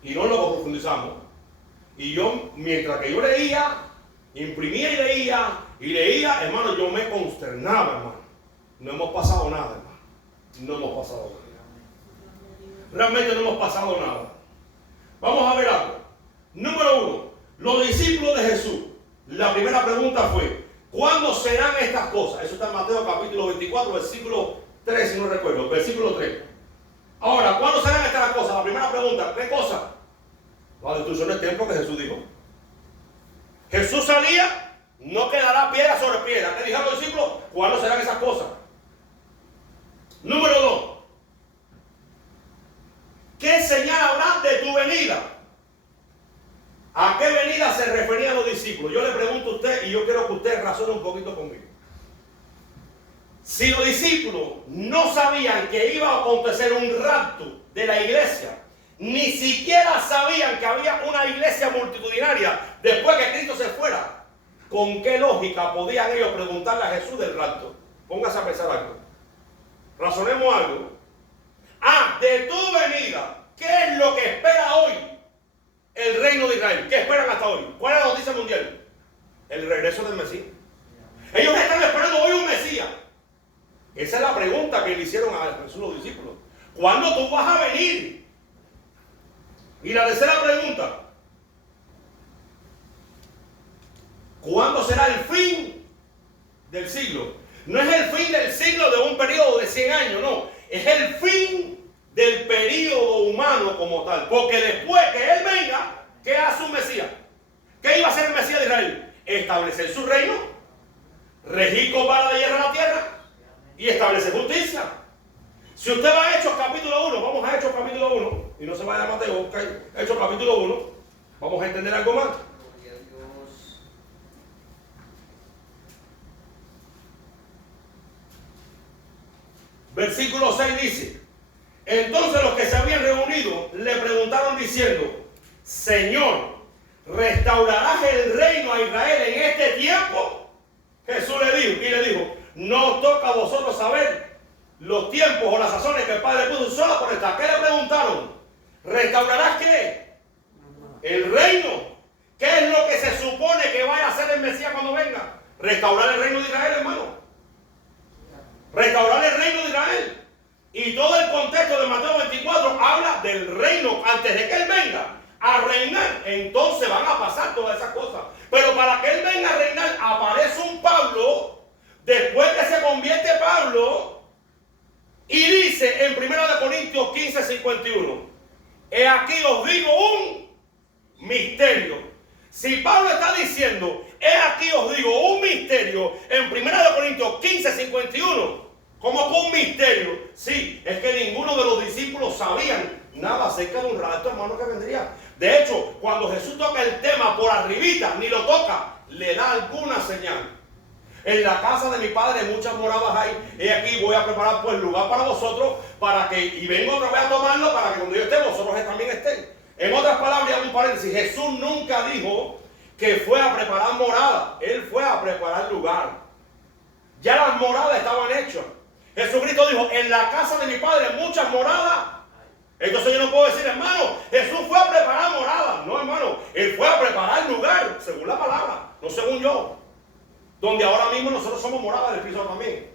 Y no lo que profundizamos. Y yo, mientras que yo leía, imprimía y leía, hermano, yo me consternaba, hermano. No hemos pasado nada, hermano. No hemos pasado nada. Realmente no hemos pasado nada. Vamos a ver algo. Número uno, los discípulos de Jesús. La primera pregunta fue, ¿cuándo serán estas cosas? Eso está en Mateo capítulo 24, versículo 3, si no recuerdo, versículo 3. Ahora, ¿cuándo serán estas cosas? La primera pregunta, ¿qué cosa? La destrucción del templo que Jesús dijo. Jesús salía, no quedará piedra sobre piedra. ¿Qué dijeron los discípulos? ¿Cuándo serán esas cosas? Número 2. ¿Qué señal habrá de tu venida? ¿A qué venida se referían los discípulos? Yo le pregunto a usted y yo quiero que usted razone un poquito conmigo. Si los discípulos no sabían que iba a acontecer un rapto de la iglesia, ni siquiera sabían que había una iglesia multitudinaria después que Cristo se fuera, ¿con qué lógica podían ellos preguntarle a Jesús del rapto? Póngase a pensar algo. Razonemos algo. De tu venida, ¿qué es lo que espera hoy el reino de Israel? ¿Qué esperan hasta hoy? ¿Cuál es la noticia mundial? El regreso del Mesías. Ellos están esperando hoy un Mesías. Esa es la pregunta que le hicieron a Jesús los discípulos. ¿Cuándo tú vas a venir? Y la tercera pregunta, ¿cuándo será el fin del siglo? No es el fin del siglo de un periodo de 100 años, no. Es el fin del periodo humano como tal. Porque después que Él venga, ¿qué hace un Mesías? ¿Qué iba a hacer el Mesías de Israel? Establecer su reino, regir con vara de hierro en la tierra y establecer justicia. Si usted va a Hechos capítulo 1, vamos a Hechos capítulo 1, y no se vaya a Mateo, busca Hechos capítulo 1, vamos a entender algo más. Versículo 6 dice, entonces los que se habían reunido le preguntaron diciendo, Señor, ¿restaurarás el reino a Israel en este tiempo? Jesús le dijo, no os toca a vosotros saber los tiempos o las sazones que el Padre puso solo por estar. ¿Qué le preguntaron? ¿Restaurarás qué? El reino. ¿Qué es lo que se supone que vaya a hacer el Mesías cuando venga? Restaurar el reino de Israel, hermano. Restaurar el reino de Israel. Y todo el contexto de Mateo 24 habla del reino antes de que Él venga a reinar. Entonces van a pasar todas esas cosas. Pero para que Él venga a reinar aparece un Pablo, después que se convierte Pablo, y dice en 1 Corintios 15, 51, he aquí os digo un misterio. Si Pablo está diciendo, he aquí os digo un misterio, en 1 Corintios 15, 51, ¿cómo que un misterio? Sí, es que ninguno de los discípulos sabían nada acerca de un rapto, hermano, que vendría. De hecho, cuando Jesús toca el tema por arribita, ni lo toca, le da alguna señal. En la casa de mi Padre muchas moradas hay. He aquí voy a preparar pues lugar para vosotros, para que, y vengo otra vez a tomarlo, para que cuando yo esté, vosotros también estén. En otras palabras, un paréntesis, Jesús nunca dijo que fue a preparar morada. Él fue a preparar lugar. Ya las moradas estaban hechas. Jesucristo dijo, en la casa de mi Padre muchas moradas. Entonces yo no puedo decir, hermano, Jesús fue a preparar morada. No, hermano, Él fue a preparar lugar, según la palabra, no según yo. Donde ahora mismo nosotros somos morada del piso también.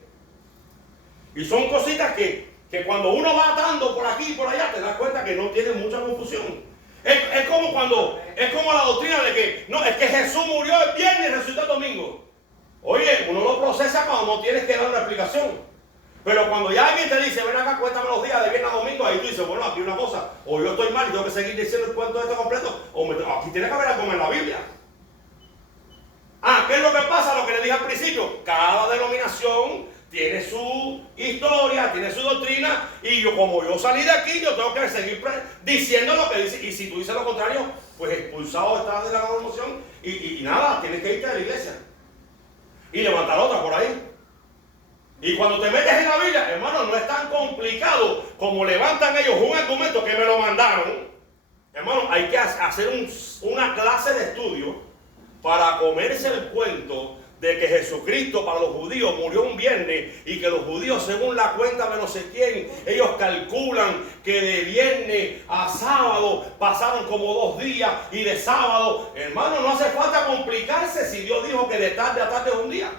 Y son cositas que cuando uno va atando por aquí y por allá, te das cuenta que no tiene mucha confusión. Es como la doctrina de que, no, es que Jesús murió el viernes y resucitó el domingo. Oye, uno lo procesa cuando no tienes que dar una explicación. Pero cuando ya alguien te dice, ven acá, cuéntame los días de viernes a domingo, ahí tú dices, bueno, aquí una cosa, o yo estoy mal y tengo que seguir diciendo el cuento de esto completo, o aquí tiene que haber algo en la Biblia. ¿Qué es lo que pasa? Lo que le dije al principio, cada denominación tiene su historia, tiene su doctrina, y como yo salí de aquí, yo tengo que seguir diciendo lo que dice, y si tú dices lo contrario, pues expulsado estás de la denominación, y nada, tienes que irte a la iglesia, y levantar otra por ahí. Y cuando te metes en la Biblia, hermano, no es tan complicado como levantan ellos un argumento que me lo mandaron. Hermano, hay que hacer una clase de estudio para comerse el cuento de que Jesucristo para los judíos murió un viernes y que los judíos, según la cuenta de no sé quién, ellos calculan que de viernes a sábado pasaron como 2 días y de sábado, hermano, no hace falta complicarse si Dios dijo que de tarde a tarde es un día.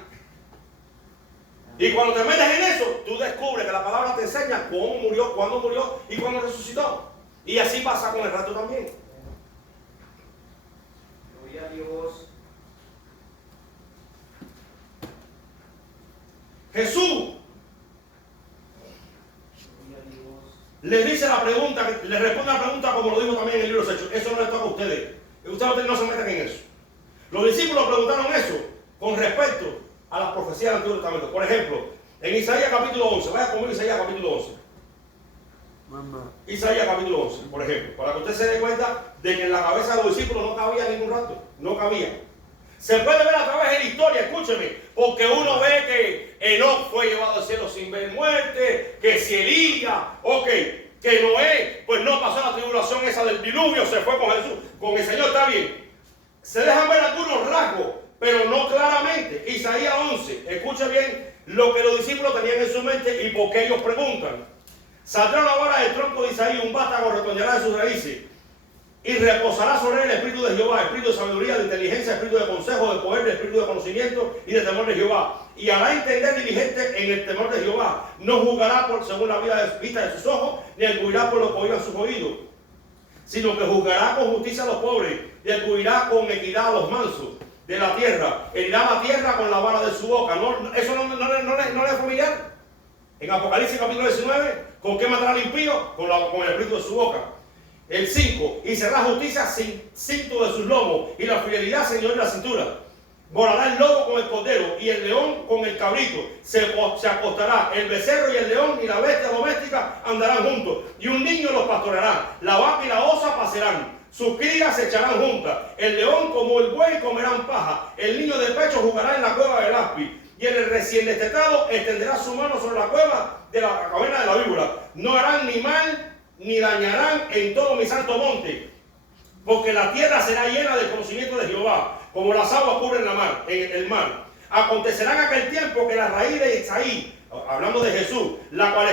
Y cuando te metes en eso, tú descubres que la palabra te enseña cómo murió, cuándo murió y cuándo resucitó. Y así pasa con el rapto también. Jesús le dice la pregunta, le responde la pregunta como lo dijo también en el libro de los Hechos. Eso no les toca a ustedes. Ustedes no se metan en eso. Los discípulos preguntaron eso con respecto a las profecías del Antiguo Testamento. Por ejemplo, en Isaías capítulo 11, vaya conmigo Isaías capítulo 11. Isaías capítulo 11, por ejemplo, para que usted se dé cuenta de que en la cabeza de los discípulos no cabía ningún rato, no cabía. Se puede ver a través de la historia, escúcheme, porque uno ve que Enoc fue llevado al cielo sin ver muerte, que si Elías, que Noé, pues no pasó la tribulación esa del diluvio, se fue con Jesús, con el Señor, está bien. Se dejan ver algunos rasgos, pero no claramente. Isaías 11, escuche bien lo que los discípulos tenían en su mente y por qué ellos preguntan. Saldrá una vara del tronco de Isaí, un vástago retoñará de sus raíces, y reposará sobre él el espíritu de Jehová, espíritu de sabiduría, de inteligencia, espíritu de consejo, de poder, de espíritu de conocimiento y de temor de Jehová. Y hará entender diligente en el temor de Jehová. No juzgará según la vista de sus ojos, ni arguirá por lo que oigan sus oídos, sino que juzgará con justicia a los pobres, y arguirá con equidad a los mansos de la tierra. Herirá la tierra con la vara de su boca. ¿Eso no le es familiar? En Apocalipsis capítulo 19, ¿con qué matará al impío? Con el espíritu de su boca. El 5, y será justicia cinto de sus lomos, y la fidelidad señor de la cintura. Volará el lobo con el cordero, y el león con el cabrito. Se acostará el becerro y el león, y la bestia doméstica andarán juntos. Y un niño los pastoreará. La vaca y la osa pasarán. Sus crías se echarán juntas. El león como el buey comerán paja. El niño de pecho jugará en la cueva del aspi. Y el recién destetado extenderá su mano sobre la cueva de la caverna de la víbora. No harán ni mal ni dañarán en todo mi santo monte, porque la tierra será llena del conocimiento de Jehová, como las aguas cubren el mar. Acontecerá en aquel tiempo que la raíz de Isaí, hablando de Jesús, la cual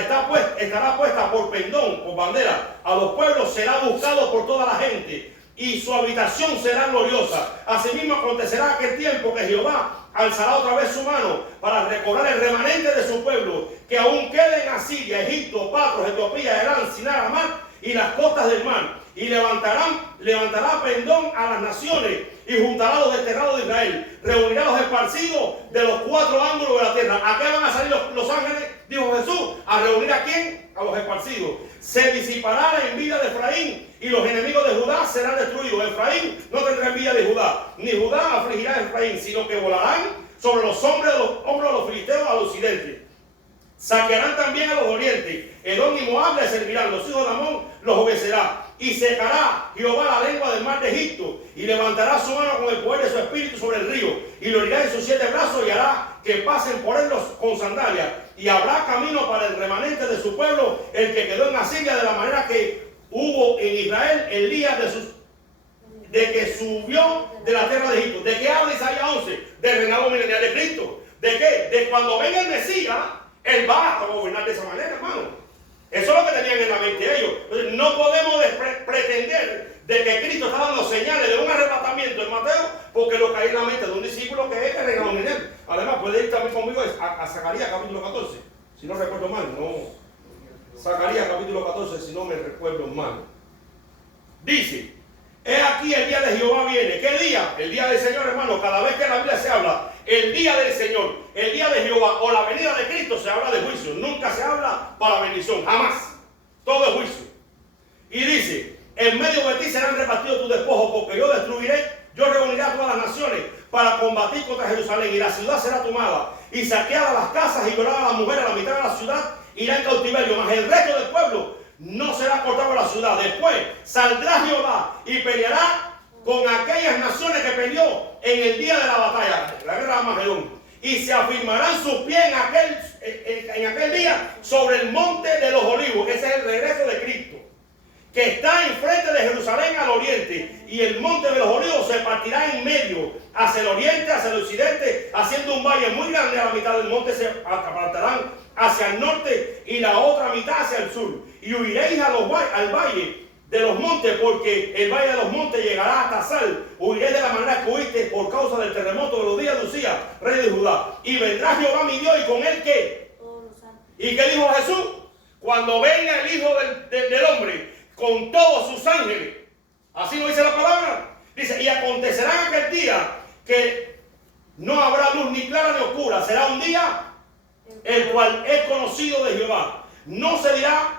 estará puesta por pendón, por bandera, a los pueblos, será buscado por toda la gente, y su habitación será gloriosa. Asimismo acontecerá aquel tiempo que Jehová alzará otra vez su mano para recobrar el remanente de su pueblo, que aún quede en Asiria, Egipto, Patros, Etiopía, Elán, Sinar, Amar y las costas del mar. Y levantará pendón a las naciones y juntará a los desterrados de Israel. Reunirá a los esparcidos de los 4 ángulos de la tierra. ¿A qué van a salir los ángeles? Dijo Jesús. ¿A reunir a quién? A los esparcidos. Se disipará la envidia de Efraín y los enemigos de Judá serán destruidos. Efraín no tendrá envidia de Judá, ni Judá afligirá a Efraín, sino que volarán sobre los hombros de los filisteos al occidente. Saquearán también a los orientes. Edom y Moab les servirán. Los hijos de Amón los obedecerá. Y secará Jehová la lengua del mar de Egipto, y levantará su mano con el poder de su espíritu sobre el río, y lo herirá en sus 7 brazos, y hará que pasen por él con sandalias, y habrá camino para el remanente de su pueblo, el que quedó en Asiria, de la manera que hubo en Israel el día de que subió de la tierra de Egipto. ¿De qué habla Isaías 11? Del reinado milenial de Cristo. ¿De qué? De cuando venga el Mesías, él va a gobernar de esa manera, hermano. Eso es lo que tenían en la mente ellos. Entonces, no podemos pretender de que Cristo está dando señales de un arrebatamiento en Mateo, porque lo que hay en la mente de un discípulo que es el reinado milenial. Además, puede ir también conmigo a Zacarías capítulo 14, si no recuerdo mal. Zacarías capítulo 14, si no me recuerdo mal. Dice: he aquí el día de Jehová viene. ¿Qué día? El día del Señor, hermano. Cada vez que en la Biblia se habla el día del Señor, el día de Jehová o la venida de Cristo, se habla de juicio. Nunca se habla para bendición, jamás. Todo es juicio. Y dice: en medio de ti serán repartidos tus despojos, porque yo reuniré a todas las naciones para combatir contra Jerusalén, y la ciudad será tomada y saqueada las casas, y violada a las mujeres. A la mitad de la ciudad irá en cautiverio, mas el resto del pueblo no será cortado de la ciudad. Después saldrá Jehová y peleará con aquellas naciones que peleó en el día de la batalla, la guerra de Armagedón, y se afirmarán sus pies en aquel día sobre el monte de los olivos. Ese es el regreso de Cristo, que está enfrente de Jerusalén al oriente, y el monte de los olivos se partirá en medio, hacia el oriente, hacia el occidente, haciendo un valle muy grande. A la mitad del monte se apartarán hacia el norte, y la otra mitad hacia el sur. Y huiréis al valle de los montes, porque el valle de los montes llegará hasta Sal. Huiré de la manera que huiste por causa del terremoto de los días de Usías, rey de Judá. Y vendrá Jehová mi Dios, y con él ¿qué? ¿Y qué dijo Jesús? Cuando venga el Hijo del Hombre con todos sus ángeles. Así lo dice la palabra. Dice: y acontecerá en aquel día que no habrá luz ni clara ni oscura. Será un día el cual es conocido de Jehová. No será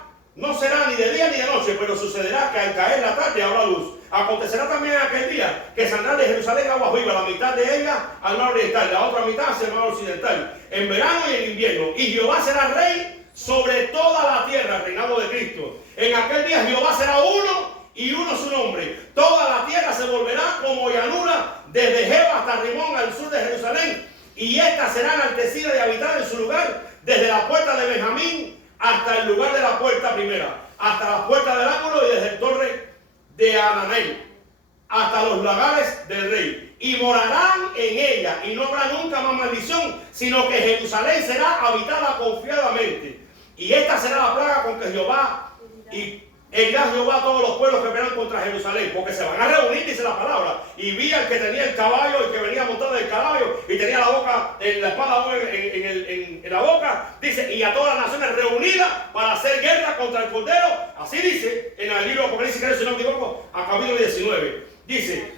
ni de día ni de noche, pero sucederá que al caer la tarde habrá luz. Acontecerá también en aquel día que saldrá de Jerusalén aguas vivas, la mitad de ella al mar oriental, la otra mitad hacia el mar occidental, en verano y en invierno. Y Jehová será rey sobre toda la tierra, el reinado de Cristo. En aquel día Jehová será uno y uno su nombre. Toda la tierra se volverá como llanura, desde Jeba hasta Rimón, al sur de Jerusalén. Y esta será enaltecida y habitada en su lugar, desde la puerta de Benjamín hasta el lugar de la puerta primera, hasta la puerta del ángulo y desde el torre de Ananel hasta los lagares del rey. Y morarán en ella, y no habrá nunca más maldición, sino que Jerusalén será habitada confiadamente. Y esta será la plaga con que Jehová herirá Jehová a todos los pueblos que vengan contra Jerusalén, porque se van a reunir, dice la palabra. Y vi al que tenía el caballo, el que venía montado en el caballo, y tenía la boca, la espada en la boca, dice, y a todas las naciones reunidas para hacer guerra contra el Cordero. Así dice en el libro de Apocalipsis, creo, si no me equivoco, a capítulo 19. Dice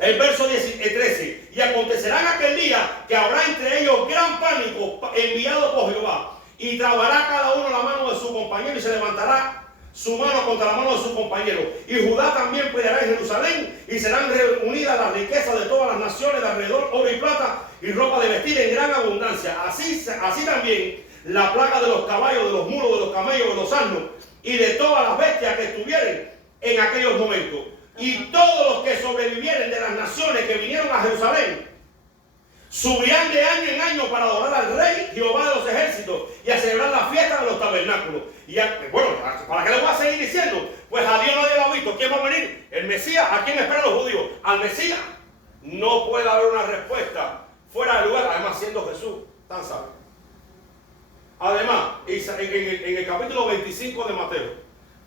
el verso 13: y acontecerá en aquel día que habrá entre ellos gran pánico enviado por Jehová, y trabará cada uno la mano de su compañero, y se levantará su mano contra la mano de su compañero. Y Judá también peleará en Jerusalén, y serán reunidas las riquezas de todas las naciones de alrededor, oro y plata, y ropa de vestir en gran abundancia. Así también la plaga de los caballos, de los mulos, de los camellos, de los asnos, y de todas las bestias que estuvieren en aquellos momentos. Y todos los que sobrevivieren de las naciones que vinieron a Jerusalén subirán de año en año para adorar al Rey Jehová de los ejércitos y a celebrar la fiesta de los tabernáculos. Y bueno, ¿para qué le voy a seguir diciendo? Pues a Dios nadie lo ha visto. ¿Quién va a venir? El Mesías. ¿A quién esperan los judíos? Al Mesías. No puede haber una respuesta fuera de lugar, además siendo Jesús tan sabio. Además, en el capítulo 25 de Mateo,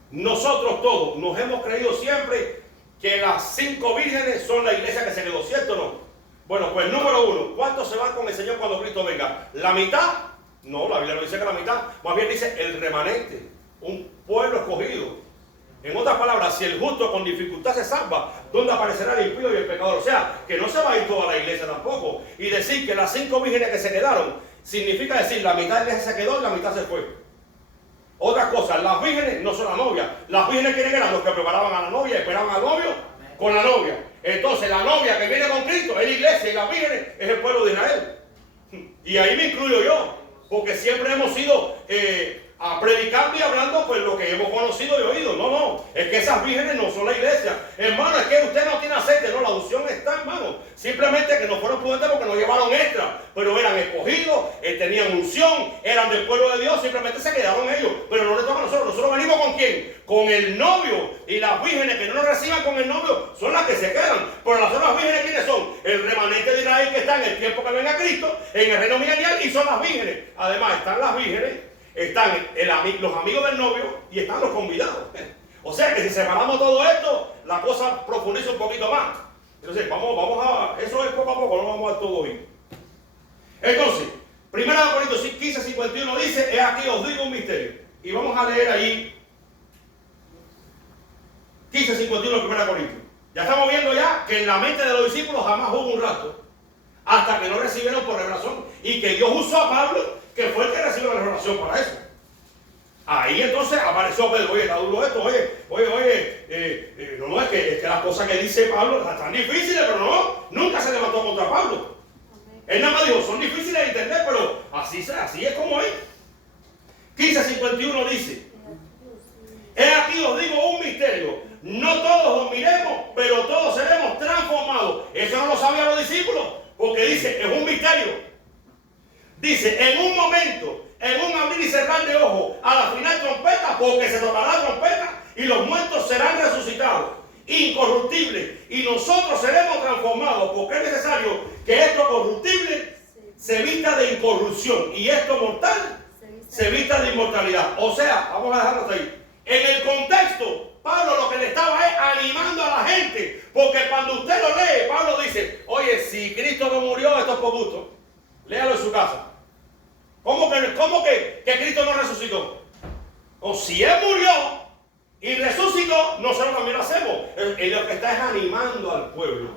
nosotros todos nos hemos creído siempre que las 5 vírgenes son la iglesia que se quedó, ¿cierto o no? Bueno, pues número 1, ¿cuántos se van con el Señor cuando Cristo venga? ¿La mitad? No, la Biblia no dice que la mitad, más bien dice el remanente, un pueblo escogido. En otras palabras, si el justo con dificultad se salva, ¿dónde aparecerá el impío y el pecador? O sea, que no se va a ir toda la iglesia tampoco. Y decir que las 5 vírgenes que se quedaron, significa decir la mitad de la iglesia se quedó y la mitad se fue. Otra cosa, las vírgenes no son la novia. Las vírgenes, ¿quiénes eran? Los que preparaban a la novia, esperaban al novio con la novia. Entonces la novia que viene con Cristo es la iglesia, y las vírgenes es el pueblo de Israel. Y ahí me incluyo yo, porque siempre hemos ido predicando y hablando pues lo que hemos conocido y oído. No, es que esas vírgenes no son la iglesia. Hermano, es que usted no tiene aceite, no, la unción está, hermano. Simplemente que no fueron prudentes porque no llevaron extra, pero eran escogidos, tenían unción, eran del pueblo de Dios, simplemente se quedaron ellos. Pero no les toca a nosotros. Nosotros venimos ¿con quién? Con el novio. Y las vírgenes que no nos reciban con el novio son las que se quedan. Pero las otras vírgenes, ¿quiénes son? El remanente de Israel, que está en el tiempo que venga Cristo, en el reino milenial, y son las vírgenes. Además, están las vírgenes, están los amigos del novio y están los convidados. O sea que si separamos todo esto, la cosa profundiza un poquito más. Entonces, vamos a... Eso es poco a poco, no vamos a todo hoy. Entonces, 1 Corintios 15:51 dice: he aquí os digo un misterio. Y vamos a leer ahí 15:51 de 1 Corintios. Ya estamos viendo ya que en la mente de los discípulos jamás hubo un rapto, hasta que no recibieron por revelación, y que Dios usó a Pablo, que fue el que recibió la revelación para eso. Ahí entonces apareció Pedro: oye, está duro esto, no, es que las cosas que dice Pablo están difíciles, pero no, nunca se levantó contra Pablo. Él nada más dijo: son difíciles de entender, pero así es como es. 15:51 dice: he aquí os digo un misterio, no todos dormiremos, pero todos seremos transformados. Eso no lo sabían los discípulos, porque dice, es un misterio. Dice, en un momento, en un abrir y cerrar de ojos, a la final trompeta, porque se tocará la trompeta y los muertos serán resucitados, incorruptibles, y nosotros seremos transformados, porque es necesario que esto corruptible se vista de incorrupción y esto mortal se vista de inmortalidad. O sea, vamos a dejarlo hasta ahí. En el contexto, Pablo lo que le estaba es animando a la gente, porque cuando usted lo lee, Pablo dice: oye, si Cristo no murió, esto es por gusto. Léalo en su casa. ¿Cómo que Cristo no resucitó? O si Él murió y resucitó, nosotros también lo hacemos. Él lo que está es animando al pueblo.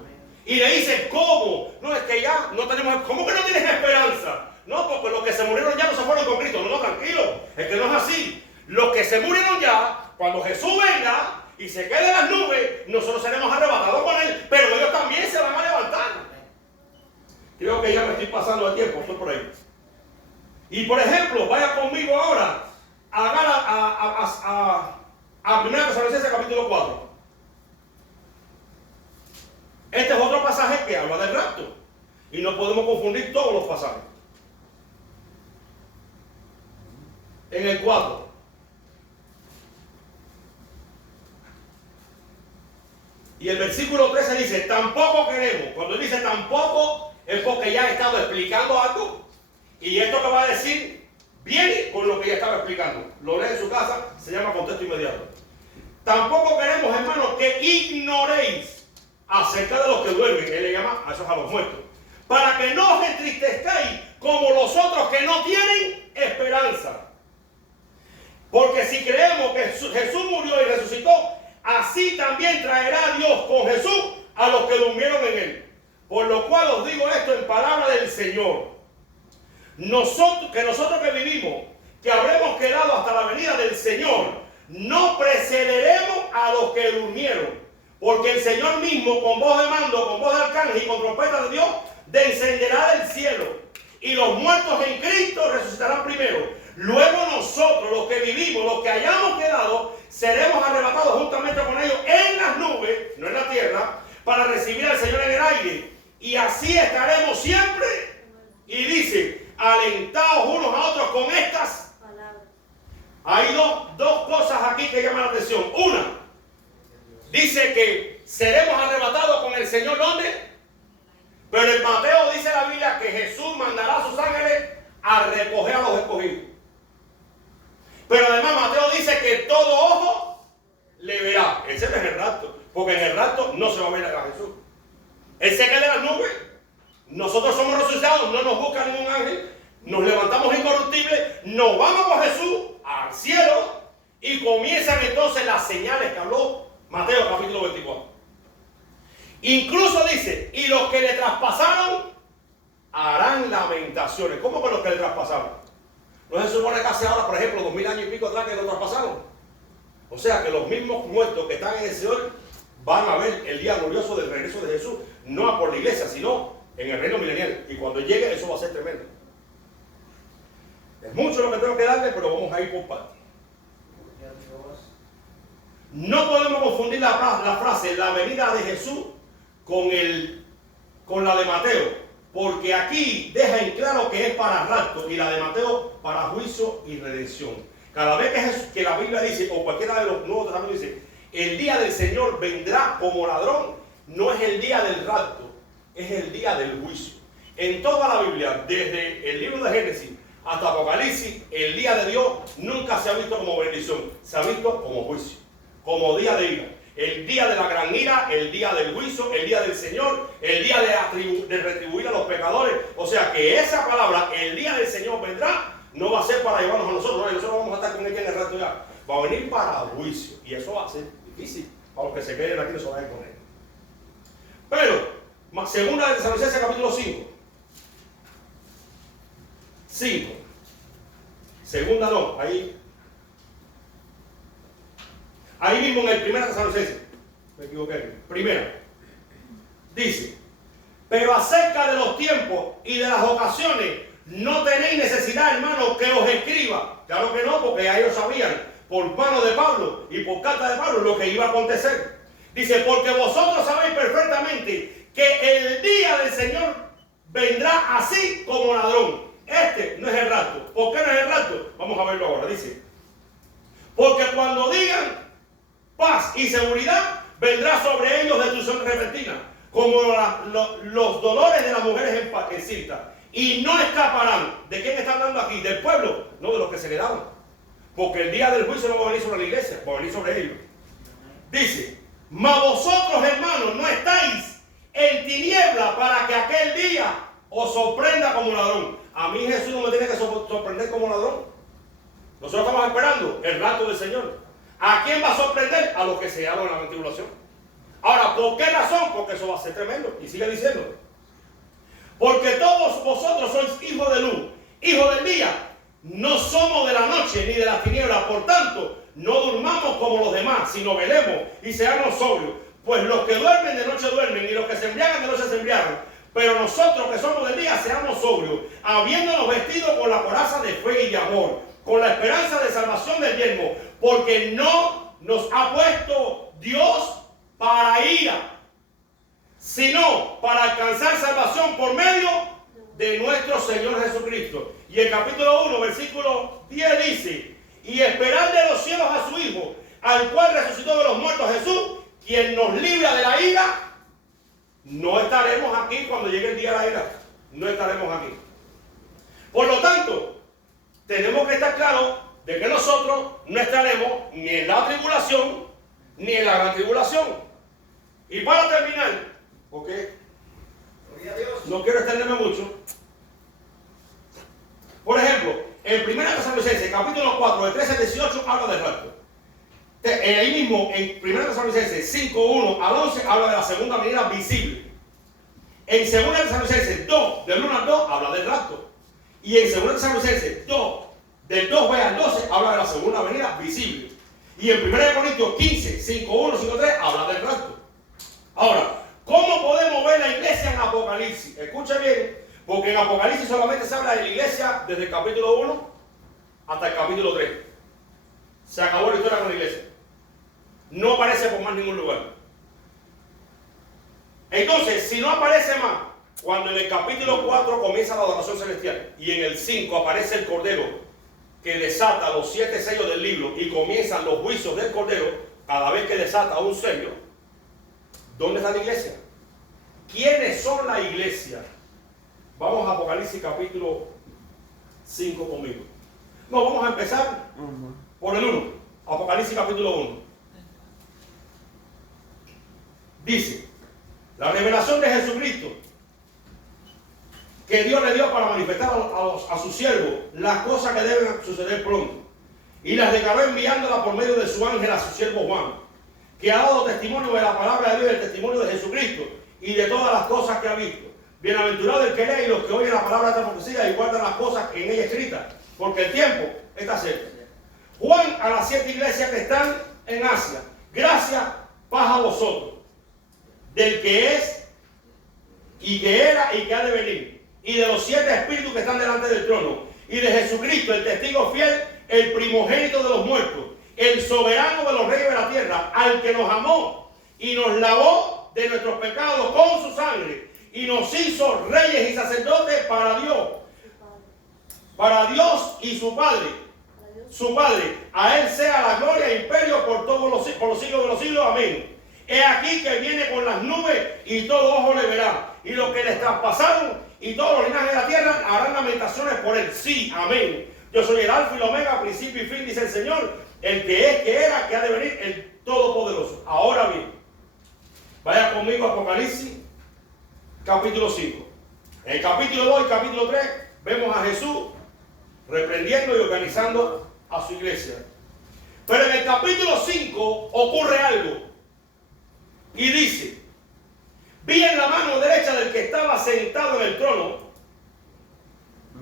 Y le dice: ¿cómo? No, es que ya no tenemos... ¿Cómo que no tienes esperanza? No, porque los que se murieron ya no se fueron con Cristo. No, no, tranquilo. Es que no es así. Los que se murieron ya, cuando Jesús venga y se quede en las nubes, nosotros seremos arrebatados con Él, pero ellos también se van a levantar. Creo que ya me estoy pasando de tiempo, estoy por ahí. Y por ejemplo, vaya conmigo ahora a 1 Tesalonicenses capítulo 4. Este es otro pasaje que habla del rapto. Y no podemos confundir todos los pasajes. En el 4. Y el versículo 13 dice, tampoco queremos. Cuando él dice tampoco, es porque ya ha estado explicando algo. Y esto que va a decir viene con lo que ya estaba explicando. Lo lee en su casa, se llama contexto inmediato. Tampoco queremos, hermanos, que ignoréis acerca de los que duermen. Él le llama a esos a los muertos. Para que no os entristezcáis como los otros que no tienen esperanza. Porque si creemos que Jesús murió y resucitó, así también traerá Dios con Jesús a los que durmieron en Él. Por lo cual os digo esto en palabra del Señor. Nosotros que vivimos, que habremos quedado hasta la venida del Señor, no precederemos a los que durmieron. Porque el Señor mismo, con voz de mando, con voz de arcángel y con trompeta de Dios, descenderá del cielo. Y los muertos en Cristo resucitarán primero. Luego nosotros, los que vivimos, los que hayamos quedado, seremos arrebatados juntamente con ellos en las nubes, no en la tierra, para recibir al Señor en el aire. Y así estaremos siempre. Y dice, alentados unos a otros con estas palabras. Hay dos cosas aquí que llaman la atención. Una, dice que seremos arrebatados con el Señor, ¿dónde? Pero en Mateo dice la Biblia que Jesús mandará a sus ángeles a recoger a los escogidos. Pero además Mateo dice que todo ojo le verá. Ese no es el rapto, porque en el rapto no se va a ver a Jesús. Él se queda en las nubes. Nosotros somos resucitados, no nos busca ningún ángel. Nos levantamos incorruptibles, nos vamos con Jesús al cielo y comienzan entonces las señales que habló Mateo capítulo 24. Incluso dice, y los que le traspasaron harán lamentaciones. ¿Cómo que los que le traspasaron? ¿No se supone que hace ahora, por ejemplo, 2000 años y pico atrás que lo traspasaron? O sea que los mismos muertos que están en el Señor van a ver el día glorioso del regreso de Jesús, no por la iglesia, sino en el reino milenial. Y cuando llegue eso va a ser tremendo. Es mucho lo que tengo que darle, pero vamos a ir por partes. No podemos confundir la frase, la venida de Jesús, con la de Mateo. Porque aquí deja en claro que es para rapto y la de Mateo para juicio y redención. Cada vez que la Biblia dice, o cualquiera de los Nuevos Testamentos dice, el día del Señor vendrá como ladrón, no es el día del rapto, es el día del juicio. En toda la Biblia, desde el libro de Génesis hasta Apocalipsis, el día de Dios nunca se ha visto como bendición, se ha visto como juicio, como día de ira. El día de la gran ira, el día del juicio, el día del Señor, el día de retribuir a los pecadores. O sea que esa palabra, el día del Señor vendrá, no va a ser para llevarnos a nosotros, no, nosotros vamos a estar con Él en el rato ya. Va a venir para juicio y eso va a ser difícil para los que se queden aquí no se vayan con Él. Pero, segunda de Tesalonicenses capítulo 5. 5. Segunda no, ahí mismo en el primer Tesalonicenses, me equivoqué, primera, dice, pero acerca de los tiempos y de las ocasiones, no tenéis necesidad, hermanos, que os escriba. Claro que no, porque ya ellos sabían, por mano de Pablo y por carta de Pablo, lo que iba a acontecer. Dice, porque vosotros sabéis perfectamente que el día del Señor vendrá así como ladrón. Este no es el rapto. ¿Por qué no es el rapto? Vamos a verlo ahora, dice. Porque cuando digan paz y seguridad, vendrá sobre ellos destrucción repentina, como los dolores de las mujeres encintas, y no escaparán. ¿De quién está hablando aquí? ¿Del pueblo? No, de los que se quedaron. Porque el día del juicio no va a venir sobre la iglesia, va a venir sobre ellos. Dice, mas vosotros, hermanos, no estáis en tiniebla para que aquel día os sorprenda como ladrón. A mí Jesús no me tiene que sorprender como ladrón. Nosotros estamos esperando el rato del Señor. ¿A quién va a sorprender? A los que se hallan en la tribulación. Ahora, ¿por qué razón? Porque eso va a ser tremendo. Y sigue diciendo. Porque todos vosotros sois hijos de luz, hijos del día. No somos de la noche ni de las tinieblas. Por tanto, no durmamos como los demás, sino velemos y seamos sobrios. Pues los que duermen de noche duermen, y los que se embriagan de noche se embriagan. Pero nosotros que somos del día, seamos sobrios, habiéndonos vestido con la coraza de fe y de amor, con la esperanza de salvación del yermo, porque no nos ha puesto Dios para ira, sino para alcanzar salvación por medio de nuestro Señor Jesucristo. Y el capítulo 1, versículo 10 dice: y esperar de los cielos a su Hijo, al cual resucitó de los muertos, Jesús, quien nos libra de la ira. No estaremos aquí cuando llegue el día de la ira. No estaremos aquí. Por lo tanto, tenemos que estar claros de que nosotros no estaremos ni en la tribulación ni en la gran tribulación. Y para terminar, porque no quiero extenderme mucho. Por ejemplo, en 1 Tesalonicenses, capítulo 4, de 13 al 18, habla del rapto. Ahí mismo, en 1 Tesalonicenses 5, 1 al 11, habla de la segunda venida visible. En 2 Tesalonicenses 2, del 1 al 2, habla del rapto. Y en 2 Tesalonicenses 2, del 2b al 12, habla de la segunda venida visible. Y en 1 Corintios 15, 5, 1, 5, 3, habla del rapto. Ahora, ¿cómo podemos ver la iglesia en Apocalipsis? Escucha bien, porque en Apocalipsis solamente se habla de la iglesia desde el capítulo 1 hasta el capítulo 3. Se acabó la historia con la iglesia. No aparece por más ningún lugar. Entonces, si no aparece más, cuando en el capítulo 4 comienza la adoración celestial y en el 5 aparece el Cordero que desata los 7 sellos del libro y comienzan los juicios del Cordero, cada vez que desata un sello, ¿dónde está la iglesia? ¿Quiénes son la iglesia? Vamos a Apocalipsis capítulo 5 conmigo. No, vamos a empezar por el 1. Apocalipsis capítulo 1. Dice: la revelación de Jesucristo que Dios le dio para manifestar a sus siervos las cosas que deben suceder pronto, y las declaró enviándolas por medio de su ángel a su siervo Juan, que ha dado testimonio de la palabra de Dios y el testimonio de Jesucristo y de todas las cosas que ha visto. Bienaventurado el que lee y los que oyen la palabra de esta profecía y guardan las cosas en ella escritas, porque el tiempo está cerca. Juan a las 7 iglesias que están en Asia: gracia, paz a vosotros, del que es, y que era, y que ha de venir, y de los 7 espíritus que están delante del trono, y de Jesucristo, el testigo fiel, el primogénito de los muertos, el soberano de los reyes de la tierra, al que nos amó y nos lavó de nuestros pecados con su sangre, y nos hizo reyes y sacerdotes para Dios y su Padre. A él sea la gloria e imperio por los siglos de los siglos. Amén. He aquí que viene con las nubes y todo ojo le verá, y los que les traspasaron y todos los linajes de la tierra harán lamentaciones por él. Sí, amén. Yo soy el alfa y el omega, principio y fin, dice el Señor, el que es, que era, que ha de venir, el todopoderoso. Ahora bien, vaya conmigo a Apocalipsis capítulo 5. En el capítulo 2 y capítulo 3 vemos a Jesús reprendiendo y organizando a su iglesia. Pero en el capítulo 5 ocurre algo. Y dice: vi en la mano derecha del que estaba sentado en el trono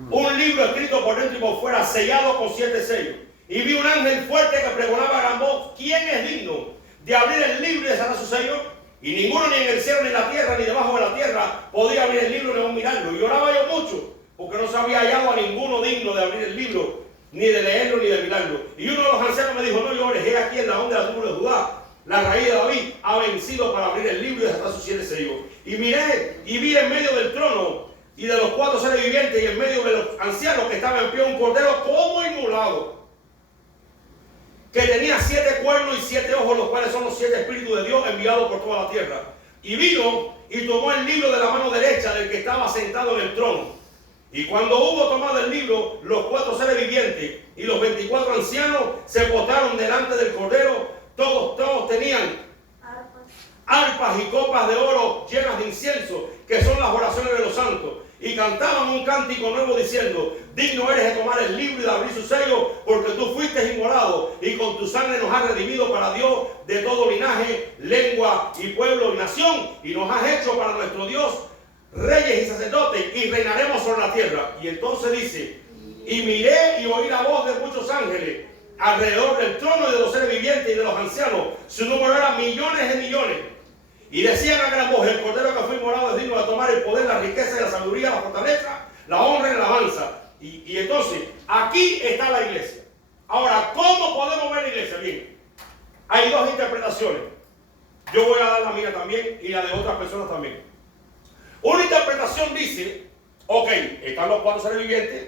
un libro escrito por dentro y por fuera, sellado con 7 sellos. Y vi un ángel fuerte que pregonaba a gran voz: ¿quién es digno de abrir el libro y desatar su sello? Y ninguno, ni en el cielo, ni en la tierra, ni debajo de la tierra, podía abrir el libro ni aún mirarlo. Y lloraba yo mucho, porque no se había hallado a ninguno digno de abrir el libro, ni de leerlo, ni de mirarlo. Y uno de los ancianos me dijo: no llores, he aquí el león de la tribu de Judá, la raíz de David, ha vencido para abrir el libro y desatar sus 7 sellos. Y miré, y vi en medio del trono y de los 4 seres vivientes, y en medio de los ancianos que estaban en pie, un cordero como inmolado, que tenía 7 cuernos y 7 ojos, los cuales son los 7 espíritus de Dios enviados por toda la tierra. Y vino y tomó el libro de la mano derecha del que estaba sentado en el trono. Y cuando hubo tomado el libro, los 4 seres vivientes y los 24 ancianos se postraron delante del cordero. Todos tenían arpas y copas de oro llenas de incienso, que son las oraciones de los santos, y cantaban un cántico nuevo diciendo: digno eres de tomar el libro y de abrir su sello, porque tú fuiste inmolado y con tu sangre nos has redimido para Dios de todo linaje, lengua y pueblo y nación, y nos has hecho para nuestro Dios reyes y sacerdotes y reinaremos sobre la tierra. Y entonces dice, y miré y oí la voz de muchos ángeles alrededor del trono y de los seres vivientes y de los ancianos. Su número era millones de millones. Y decían a gran voz, el cordero que fue inmolado es digno de tomar el poder, la riqueza y la sabiduría, la fortaleza, la honra y la alabanza. Y entonces, aquí está la iglesia. Ahora, ¿cómo podemos ver la iglesia? Bien, hay dos interpretaciones. Yo voy a dar la mía también y la de otras personas también. Una interpretación dice, ok, están los 4 seres vivientes,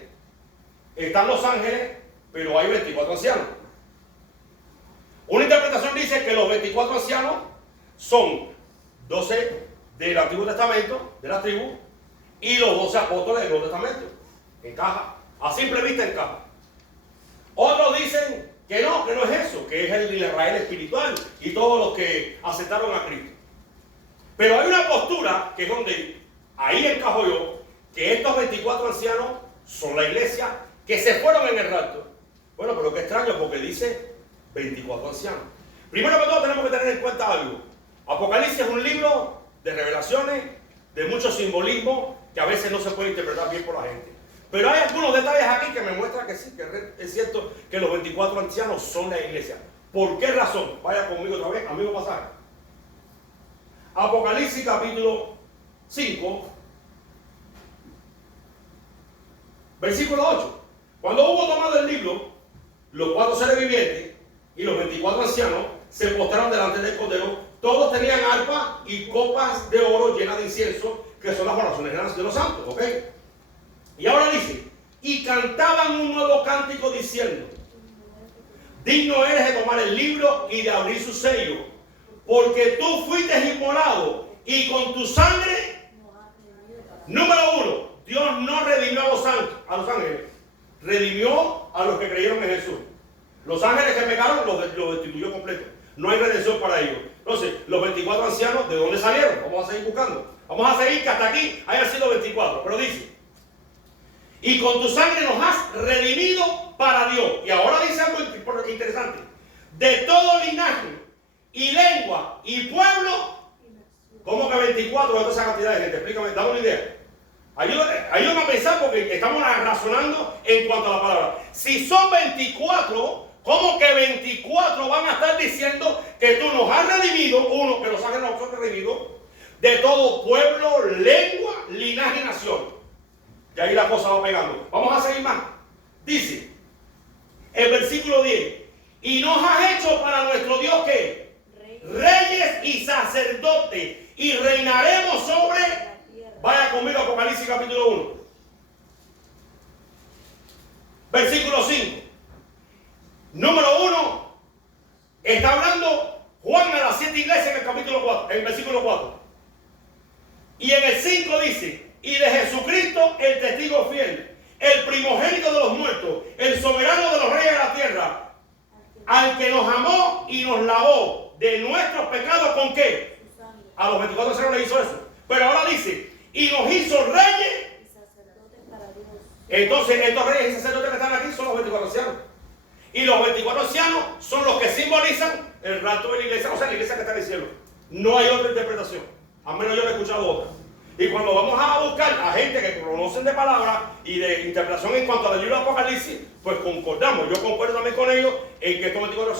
están los ángeles, pero hay 24 ancianos. Una interpretación dice que los 24 ancianos son 12 del Antiguo Testamento, de la tribu, y los 12 apóstoles del Nuevo Testamento. Encaja, a simple vista encaja. Otros dicen que no es eso, que es el Israel espiritual y todos los que aceptaron a Cristo. Pero hay una postura que es donde, ahí encajo yo, que estos 24 ancianos son la iglesia que se fueron en el rapto. Bueno, pero qué extraño porque dice 24 ancianos. Primero que todo tenemos que tener en cuenta algo. Apocalipsis es un libro de revelaciones, de mucho simbolismo, que a veces no se puede interpretar bien por la gente. Pero hay algunos detalles aquí que me muestran que sí, que es cierto que los 24 ancianos son la iglesia. ¿Por qué razón? Vaya conmigo otra vez, amigo pasaje. Apocalipsis capítulo 5, versículo 8. Cuando hubo tomado el libro, los 4 seres vivientes y los 24 ancianos se postraron delante del Cordero. Todos tenían arpas y copas de oro llenas de incienso, que son las oraciones de los santos. ¿Ok? Y ahora dice, y cantaban un nuevo cántico diciendo, digno eres de tomar el libro y de abrir su sello, porque tú fuiste inmolado y con tu sangre, número 1, Dios no redimió a los ángeles, redimió a los que creyeron en Jesús. Los ángeles que pecaron los destituyó completo. No hay redención para ellos. Entonces, los 24 ancianos, ¿de dónde salieron? Vamos a seguir buscando. Vamos a seguir que hasta aquí hayan sido 24. Pero dice, y con tu sangre nos has redimido para Dios. Y ahora dice algo interesante. De todo linaje y lengua y pueblo. ¿Cómo que 24 de toda esa cantidad de gente? Explícame, dame una idea. Ayúdame a pensar porque estamos razonando en cuanto a la palabra. Si son 24, ¿cómo que 24 van a estar diciendo que tú nos has redimido? Uno, que los ángeles nos han redimido. De todo pueblo, lengua, linaje y nación. Y ahí la cosa va pegando. Vamos a seguir más. Dice, el versículo 10. Y nos has hecho para nuestro Dios ¿qué? Reyes y sacerdotes. Y reinaremos sobre... Vaya conmigo a Apocalipsis capítulo 1. Versículo 5. Número 1. Está hablando Juan a las 7 iglesias en el capítulo 4, en el versículo 4. Y en el 5 dice, y de Jesucristo el testigo fiel, el primogénito de los muertos, el soberano de los reyes de la tierra, al que nos amó y nos lavó de nuestros pecados, ¿con qué? A los 24 años le hizo eso. Pero ahora dice, y nos hizo reyes y sacerdotes para Dios. Entonces, estos reyes y sacerdotes que están aquí son los 24 ancianos. Y los 24 ancianos son los que simbolizan el rapto de la iglesia, o sea, la iglesia que está en el cielo. No hay otra interpretación, a menos yo no he escuchado otra. Y cuando vamos a buscar a gente que conocen de palabra y de interpretación en cuanto al libro de Apocalipsis, pues concordamos. Yo concuerdo también con ellos en que estos 24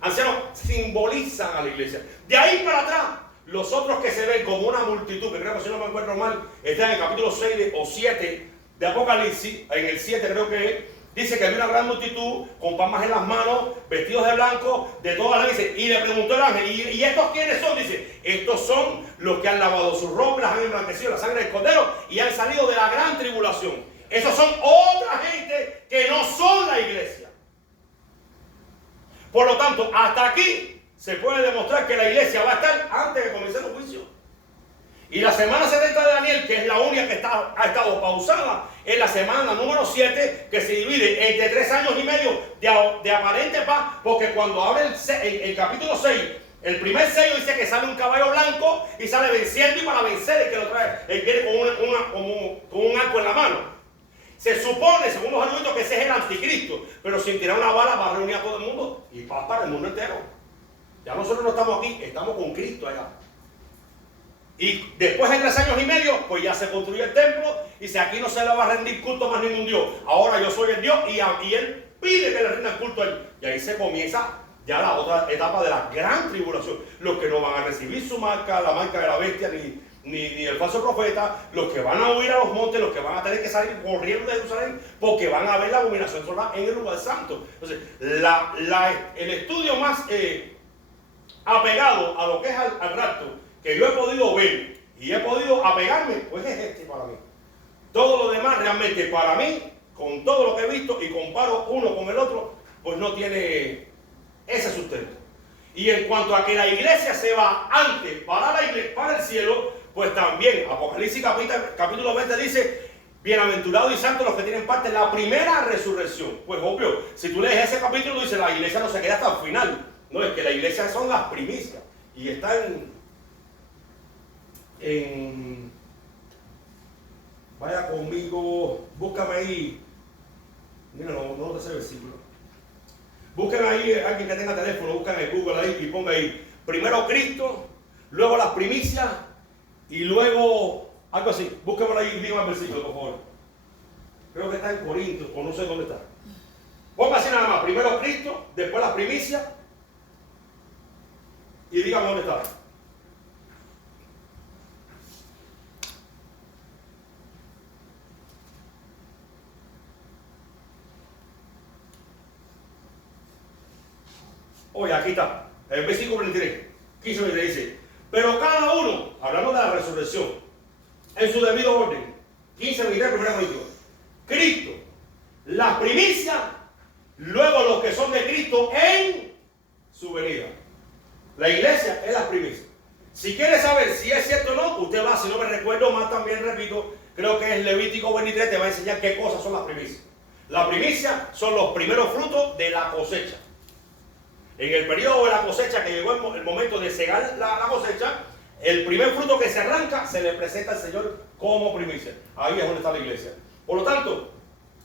ancianos simbolizan a la iglesia. De ahí para atrás, los otros que se ven como una multitud, que creo que si no me encuentro mal, está en el capítulo 6 o 7 de Apocalipsis, en el 7 creo que es, dice que había una gran multitud con palmas en las manos, vestidos de blanco, de todas las veces. Y le preguntó el ángel, ¿y estos quiénes son? Dice, estos son los que han lavado sus ropas, las han emblanquecido la sangre del Cordero y han salido de la gran tribulación. Esos son otra gente que no son la iglesia. Por lo tanto, hasta aquí se puede demostrar que la iglesia va a estar antes de comenzar el juicio. Y la semana 70 de Daniel, que es la única que ha estado pausada, es la semana número 7, que se divide entre 3 años y medio de aparente paz, porque cuando abre el capítulo 6, el primer sello dice que sale un caballo blanco y sale venciendo, y para vencer el que lo trae, él viene con un arco en la mano. Se supone, según los eruditos, que ese es el anticristo, pero sin tirar una bala va a reunir a todo el mundo y paz para el mundo entero. Ya nosotros no estamos aquí, estamos con Cristo allá. Y después de 3 años y medio, pues ya se construye el templo y dice, aquí no se le va a rendir culto más ningún Dios. Ahora yo soy el Dios y él pide que le rindan culto a él. Y ahí se comienza ya la otra etapa de la gran tribulación. Los que no van a recibir su marca, la marca de la bestia, ni el falso profeta, los que van a huir a los montes, los que van a tener que salir corriendo de Jerusalén, porque van a ver la abominación solar en el lugar santo. Entonces, el estudio más apegado a lo que es al rapto, que yo he podido ver y he podido apegarme, pues es este para mí. Todo lo demás realmente para mí, con todo lo que he visto y comparo uno con el otro, pues no tiene ese sustento. Y en cuanto a que la iglesia se va antes para el cielo, pues también Apocalipsis capítulo 20 dice, bienaventurados y santos los que tienen parte en la primera resurrección. Pues obvio, si tú lees ese capítulo dice, la iglesia no se queda hasta el final. No, es que la iglesia son las primicias. Y está vaya conmigo, búscame ahí. Mira, no te sé el versículo. Busquen ahí, alguien que tenga teléfono, buscan en Google ahí y ponga ahí, primero Cristo, luego las primicias y luego algo así. Búsquenlo ahí y digan el versículo, por favor. Creo que está en Corintios, o no sé dónde está. Ponga así nada más, primero Cristo, después las primicias y díganme dónde está. Oye, aquí está, el versículo 23, 15 le dice, pero cada uno, hablando de la resurrección, en su debido orden, 15, 23, 1 Corintios, Cristo, las primicias, luego los que son de Cristo en su venida. La iglesia es las primicias. Si quiere saber si es cierto o no, usted va, si no me recuerdo más también, repito, creo que es Levítico 23, te va a enseñar qué cosas son las primicias. Las primicias son los primeros frutos de la cosecha. En el periodo de la cosecha, que llegó el momento de cegar la cosecha, el primer fruto que se arranca se le presenta al Señor como primicia. Ahí es donde está la iglesia. Por lo tanto,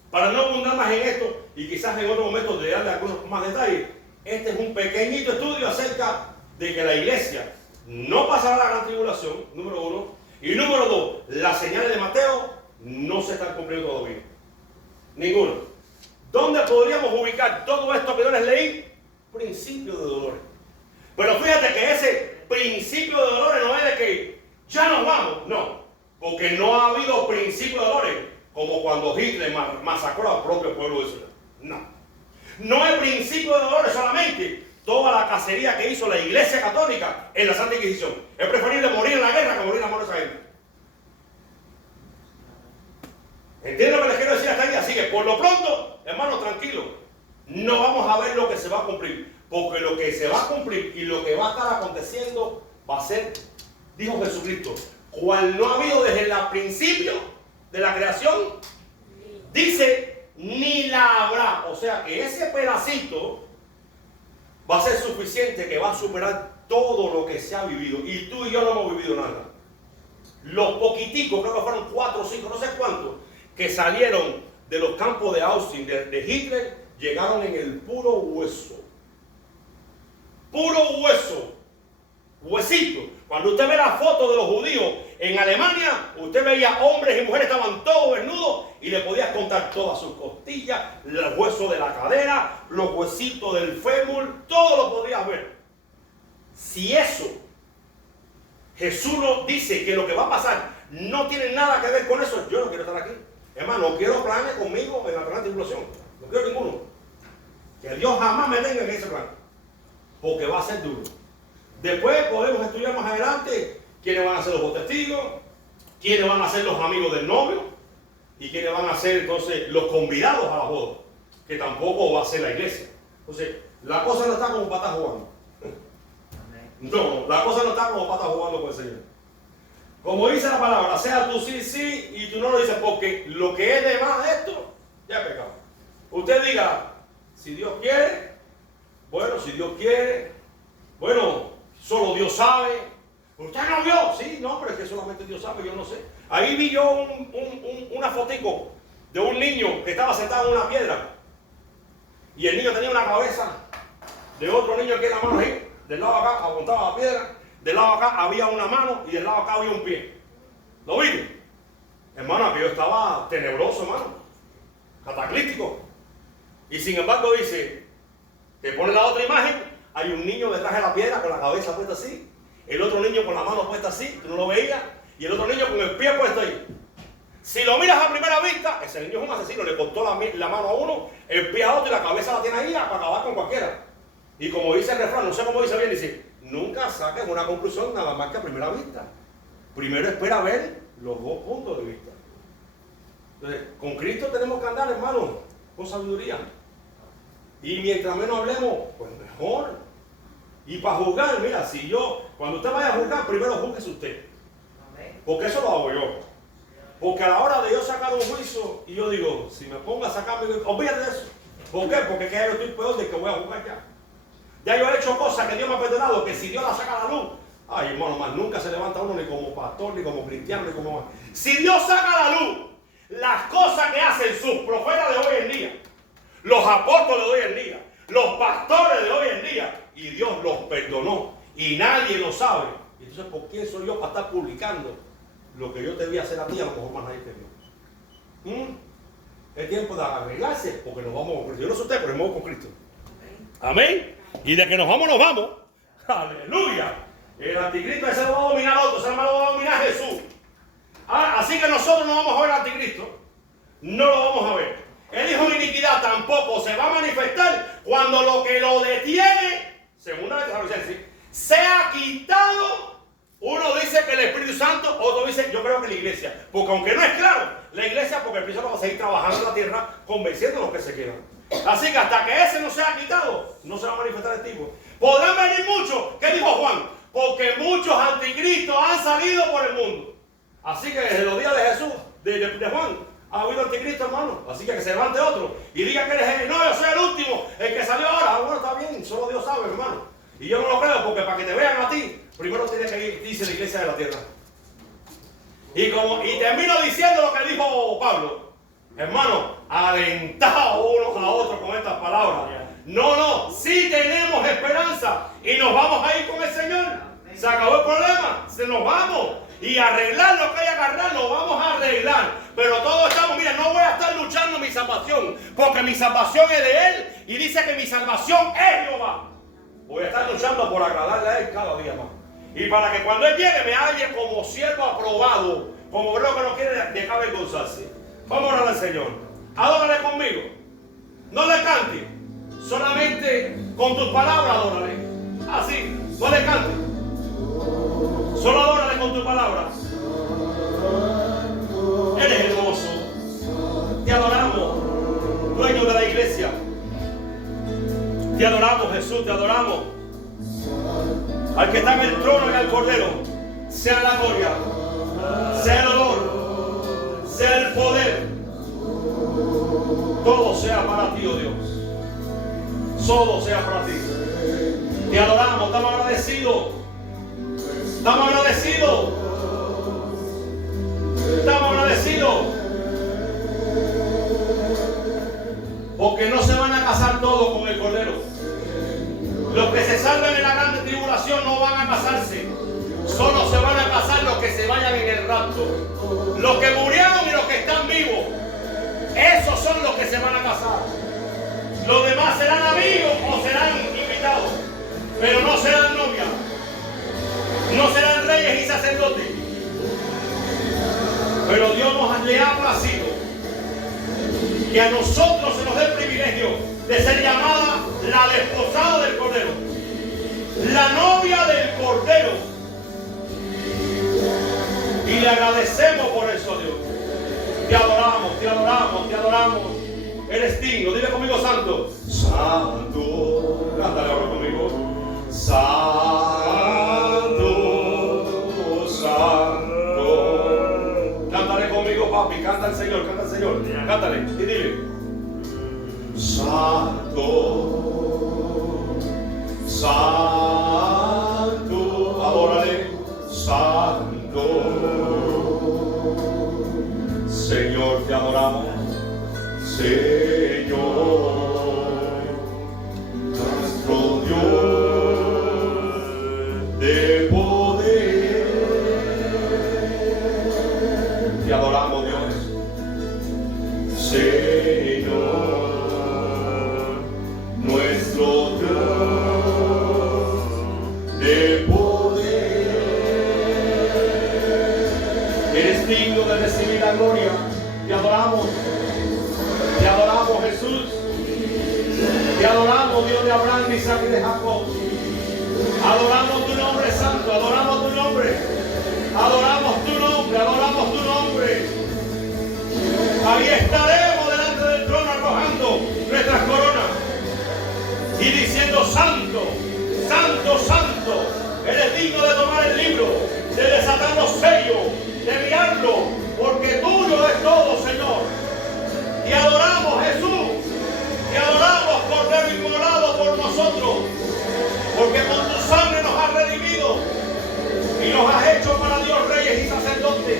para no abundar más en esto, y quizás en otro momento de darle algunos más detalles, este es un pequeñito estudio acerca de que la iglesia no pasará la gran tribulación, número uno, y número dos, las señales de Mateo no se están cumpliendo todavía. Ninguno. ¿Dónde podríamos ubicar todo esto que yo les leí? Principio de dolores. Pero fíjate que ese principio de dolores no es de que ya nos vamos, no, porque no ha habido principio de dolores como cuando Hitler masacró al propio pueblo de Israel. No es principio de dolores solamente toda la cacería que hizo la Iglesia Católica en la Santa Inquisición. Es preferible morir en la guerra que morir en la mano de esa gente. ¿Entienden lo que les quiero decir hasta ahí? Así que por lo pronto, hermanos, tranquilos, no vamos a ver lo que se va a cumplir, porque lo que se va a cumplir y lo que va a estar aconteciendo va a ser, dijo Jesucristo, cual no ha habido desde el principio de la creación, dice, ni la habrá. O sea que ese pedacito va a ser suficiente, que va a superar todo lo que se ha vivido. Y tú y yo no hemos vivido nada. Los poquiticos, creo que fueron 4 o 5, no sé cuántos, que salieron de los campos de Auschwitz, de Hitler, llegaron en el puro hueso. Puro hueso. Huesito. Cuando usted ve la foto de los judíos en Alemania, usted veía hombres y mujeres, estaban todos desnudos y le podías contar todas sus costillas, el hueso de la cadera, los huesitos del fémur, todo lo podrías ver. Si eso, Jesús nos dice que lo que va a pasar no tiene nada que ver con eso, yo no quiero estar aquí. Hermano, no quiero planes conmigo en la gran tribulación. No quiero ninguno. Que Dios jamás me tenga en ese plan. Porque va a ser duro. Después podemos estudiar más adelante quiénes van a ser los testigos, quiénes van a ser los amigos del novio y quiénes van a ser entonces los convidados a la boda, que tampoco va a ser la iglesia. Entonces, la cosa no está como patas jugando. No, la cosa no está como patas jugando con el Señor. Como dice la palabra, sea tú sí, sí, y tú no lo dices, porque lo que es de más de esto, ya es pecado. Usted diga, si Dios quiere, bueno, si Dios quiere, bueno, solo Dios sabe. ¿Usted no vio? Sí, no, pero es que solamente Dios sabe, yo no sé. Ahí vi yo una fotico de un niño que estaba sentado en una piedra. Y el niño tenía una cabeza de otro niño aquí en la mano, ahí, del lado de acá, apuntaba a la piedra. del lado acá había una mano y del lado acá había un pie. ¿Lo viste? Hermano, aquello estaba tenebroso, hermano. Cataclístico. Y sin embargo dice, te pone la otra imagen, hay un niño detrás de la piedra con la cabeza puesta así, el otro niño con la mano puesta así, tú no lo veías, y el otro niño con el pie puesto ahí. Si lo miras a primera vista, ese niño es un asesino, le cortó la mano a uno, el pie a otro y la cabeza la tiene ahí para acabar con cualquiera. Y como dice el refrán, no sé cómo dice bien, dice, nunca saques una conclusión nada más que a primera vista. Primero espera ver los dos puntos de vista. Entonces, con Cristo tenemos que andar, hermano, con sabiduría. Y mientras menos hablemos, pues mejor. Y para juzgar, mira, cuando usted vaya a juzgar, primero júzguese usted. Porque eso lo hago yo. Porque a la hora de yo sacar un juicio, y yo digo, si me pongo a sacarme, olvídate de eso. ¿Por qué? Porque es que yo estoy peor de que voy a juzgar ya. Ya yo he hecho cosas que Dios me ha perdonado, que si Dios la saca a la luz, ay hermano, más nunca se levanta uno ni como pastor, ni como cristiano, ni como... Si Dios saca a la luz las cosas que hacen sus profetas de hoy en día, los apóstoles de hoy en día, los pastores de hoy en día, y Dios los perdonó, y nadie lo sabe. Entonces, ¿por qué soy yo para estar publicando lo que yo te voy a hacer a ti? A lo mejor más nadie te vio. Es tiempo de arreglarse, porque nos vamos con Cristo. Yo no sé usted, pero nos vamos con Cristo. Amén. Y de que nos vamos, nos vamos. Aleluya. El anticristo ese lo va a dominar otro, ese no lo va a dominar Jesús. Así que nosotros no vamos a ver al anticristo. No lo vamos a ver. El hijo de iniquidad tampoco se va a manifestar cuando lo que lo detiene, según la Tesalonicenses, sea quitado. Uno dice que el Espíritu Santo, otro dice, yo creo que la iglesia. Porque aunque no es claro, la iglesia, porque el Espíritu Santo va a seguir trabajando en la tierra, convenciendo a los que se quedan. Así que hasta que ese no sea quitado, no se va a manifestar el tipo. Podrán venir muchos. ¿Qué dijo Juan? Porque muchos anticristos han salido por el mundo. Así que desde los días de Jesús, de Juan, ha habido anticristo, hermano. Así que se levante otro y diga que eres no, yo soy el último, el que salió ahora. Bueno, está bien, solo Dios sabe, hermano. Y yo no lo creo, porque para que te vean a ti, primero tienes que ir, dice la iglesia de la tierra. Y termino diciendo lo que dijo Pablo. Hermano, alentados unos a otros con estas palabras. No, sí tenemos esperanza y nos vamos a ir con el Señor. Se acabó el problema, nos vamos. Y arreglar lo que hay que arreglar, lo vamos a arreglar. Pero todos estamos, mira, no voy a estar luchando mi salvación, porque mi salvación es de Él. Y dice que mi salvación es Jehová. Voy a estar luchando por agradarle a Él cada día más. Y para que cuando Él llegue me halle como siervo aprobado, como obrero que no quiere dejar avergonzarse. Vamos a orar al Señor. Adórale conmigo. No le cante. Solamente con tus palabras adórale. Así, no le cante. Solo adórale con tus palabras. Eres hermoso. Te adoramos, dueño de la iglesia. Te adoramos, Jesús, te adoramos. Al que está en el trono y al Cordero, sea la gloria, sea el honor, sea el poder. Todo sea para ti, oh Dios. Todo sea para ti. Te adoramos, estamos agradecidos. Estamos agradecidos. Estamos agradecidos. Porque no se van a casar todos con el Cordero. Los que se salven en la grande tribulación no van a casarse. Solo se van a casar los que se vayan en el rapto. Los que murieron y los que están vivos. Esos son los que se van a casar. Los demás serán amigos o serán invitados. Pero no serán novias. No serán reyes y sacerdotes. Pero Dios le ha placido que a nosotros se nos dé el privilegio de ser llamada la desposada del Cordero, la novia del Cordero. Y le agradecemos por eso, Dios. Te adoramos, te adoramos, te adoramos. Eres digno. Dile conmigo, santo. Santo. Cántale ahora conmigo. Santo, santo. Cántale conmigo, papi. Canta al Señor, canta al Señor. Cántale y dile. Santo, santo. Adórale. Santo. Señor, te adoramos. Señor, nuestro Dios de poder. la gloria. Te adoramos Jesús. Te adoramos, Dios de Abraham, de Isaac y de Jacob. Adoramos tu nombre santo, adoramos tu nombre. Adoramos tu nombre, adoramos tu nombre. Ahí estaremos delante del trono arrojando nuestras coronas y diciendo: Santo, Santo, Santo, eres digno de tomar el libro, de desatar los sellos, de enviarlo, porque tuyo es todo, Señor. Te adoramos, Jesús. Te adoramos, Cordero inmolado por nosotros, porque con tu sangre nos has redimido y nos has hecho para Dios reyes y sacerdotes,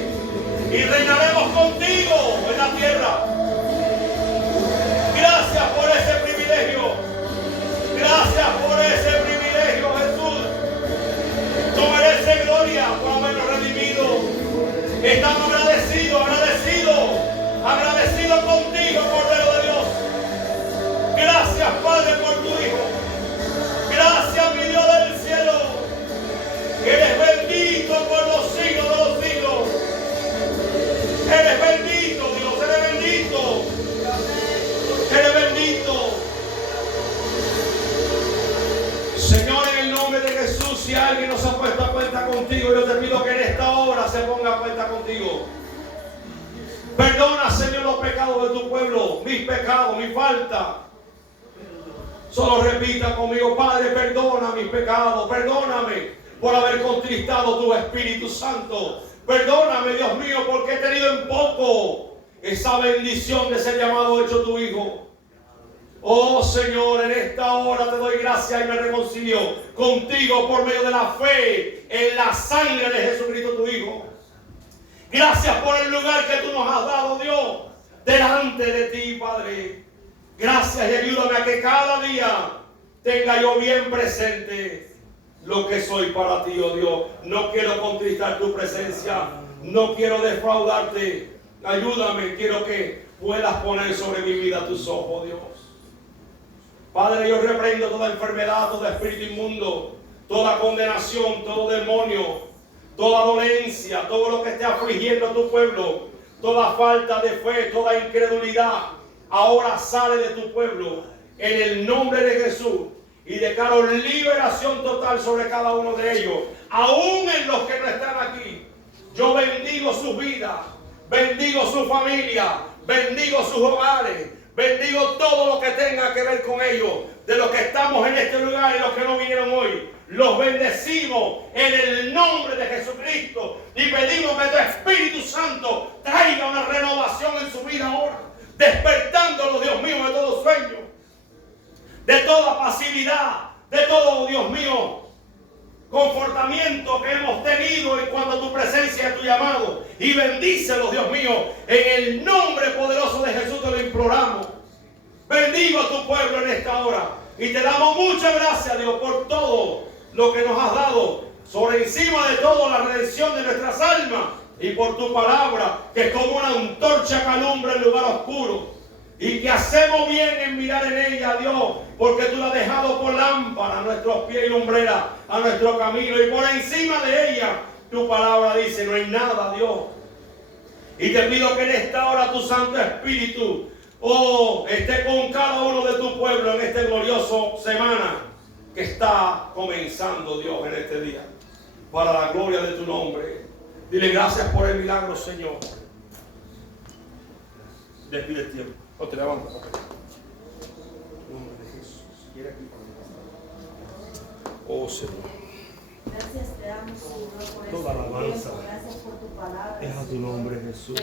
y reinaremos contigo en la tierra. Gracias por ese privilegio. Gracias por ese privilegio, Jesús. Tú mereces gloria por habernos redimido. Estamos agradecidos contigo, Cordero de Dios. Gracias, Padre, por tu Hijo. Gracias, mi Dios del cielo. Eres bendito por los siglos de los siglos. Eres bendito, Dios, eres bendito. Eres bendito. Señor, en el nombre de Jesús, si alguien nos ha puesto a cuenta contigo, yo te pido que en esta hora se ponga a cuenta contigo. Perdona, Señor, los pecados de tu pueblo, mis pecados, mi falta. Solo repita conmigo: Padre, perdona mis pecados, perdóname por haber contristado tu Espíritu Santo. Perdóname, Dios mío, porque he tenido en poco esa bendición de ser llamado hecho tu Hijo. Oh Señor, en esta hora te doy gracias y me reconcilio contigo por medio de la fe en la sangre de Jesucristo tu Hijo. Gracias por el lugar que tú nos has dado, Dios, delante de ti, Padre. Gracias y ayúdame a que cada día tenga yo bien presente lo que soy para ti, oh Dios. No quiero contristar tu presencia, no quiero defraudarte. Ayúdame, quiero que puedas poner sobre mi vida tus ojos, Dios. Padre, yo reprendo toda enfermedad, todo espíritu inmundo, toda condenación, todo demonio, toda dolencia, todo lo que esté afligiendo a tu pueblo, toda falta de fe, toda incredulidad, ahora sale de tu pueblo en el nombre de Jesús, y declaro liberación total sobre cada uno de ellos, aún en los que no están aquí. Yo bendigo sus vidas, bendigo su familia, bendigo sus hogares, bendigo todo lo que tenga que ver con ellos, de los que estamos en este lugar y los que no vinieron hoy. Los bendecimos en el nombre de Jesucristo y pedimos que tu Espíritu Santo traiga una renovación en su vida ahora, despertándolo, Dios mío, de todo sueño, de toda pasividad, de todo, Dios mío, confortamiento que hemos tenido en cuanto a tu presencia y tu llamado. Y bendícelos, Dios mío, en el nombre poderoso de Jesús te lo imploramos. Bendigo a tu pueblo en esta hora y te damos muchas gracias, Dios, por todo lo que nos has dado, sobre encima de todo la redención de nuestras almas, y por tu palabra que es como una antorcha que alumbra el lugar oscuro, y que hacemos bien en mirar en ella, Dios, porque tú la has dejado por lámpara a nuestros pies y lumbrera a nuestro camino, y por encima de ella tu palabra dice: no hay nada, Dios. Y te pido que en esta hora tu Santo Espíritu esté con cada uno de tu pueblo en esta gloriosa semana que está comenzando, Dios, en este día, para la gloria de tu nombre. Dile gracias por el milagro, Señor. Despide el tiempo. O te levantas. En nombre de Jesús. Quiere aquí. Oh Señor. Gracias te damos, Señor, por toda este alabanza. tiempo. Gracias por tu palabra. Es a tu nombre, Jesús.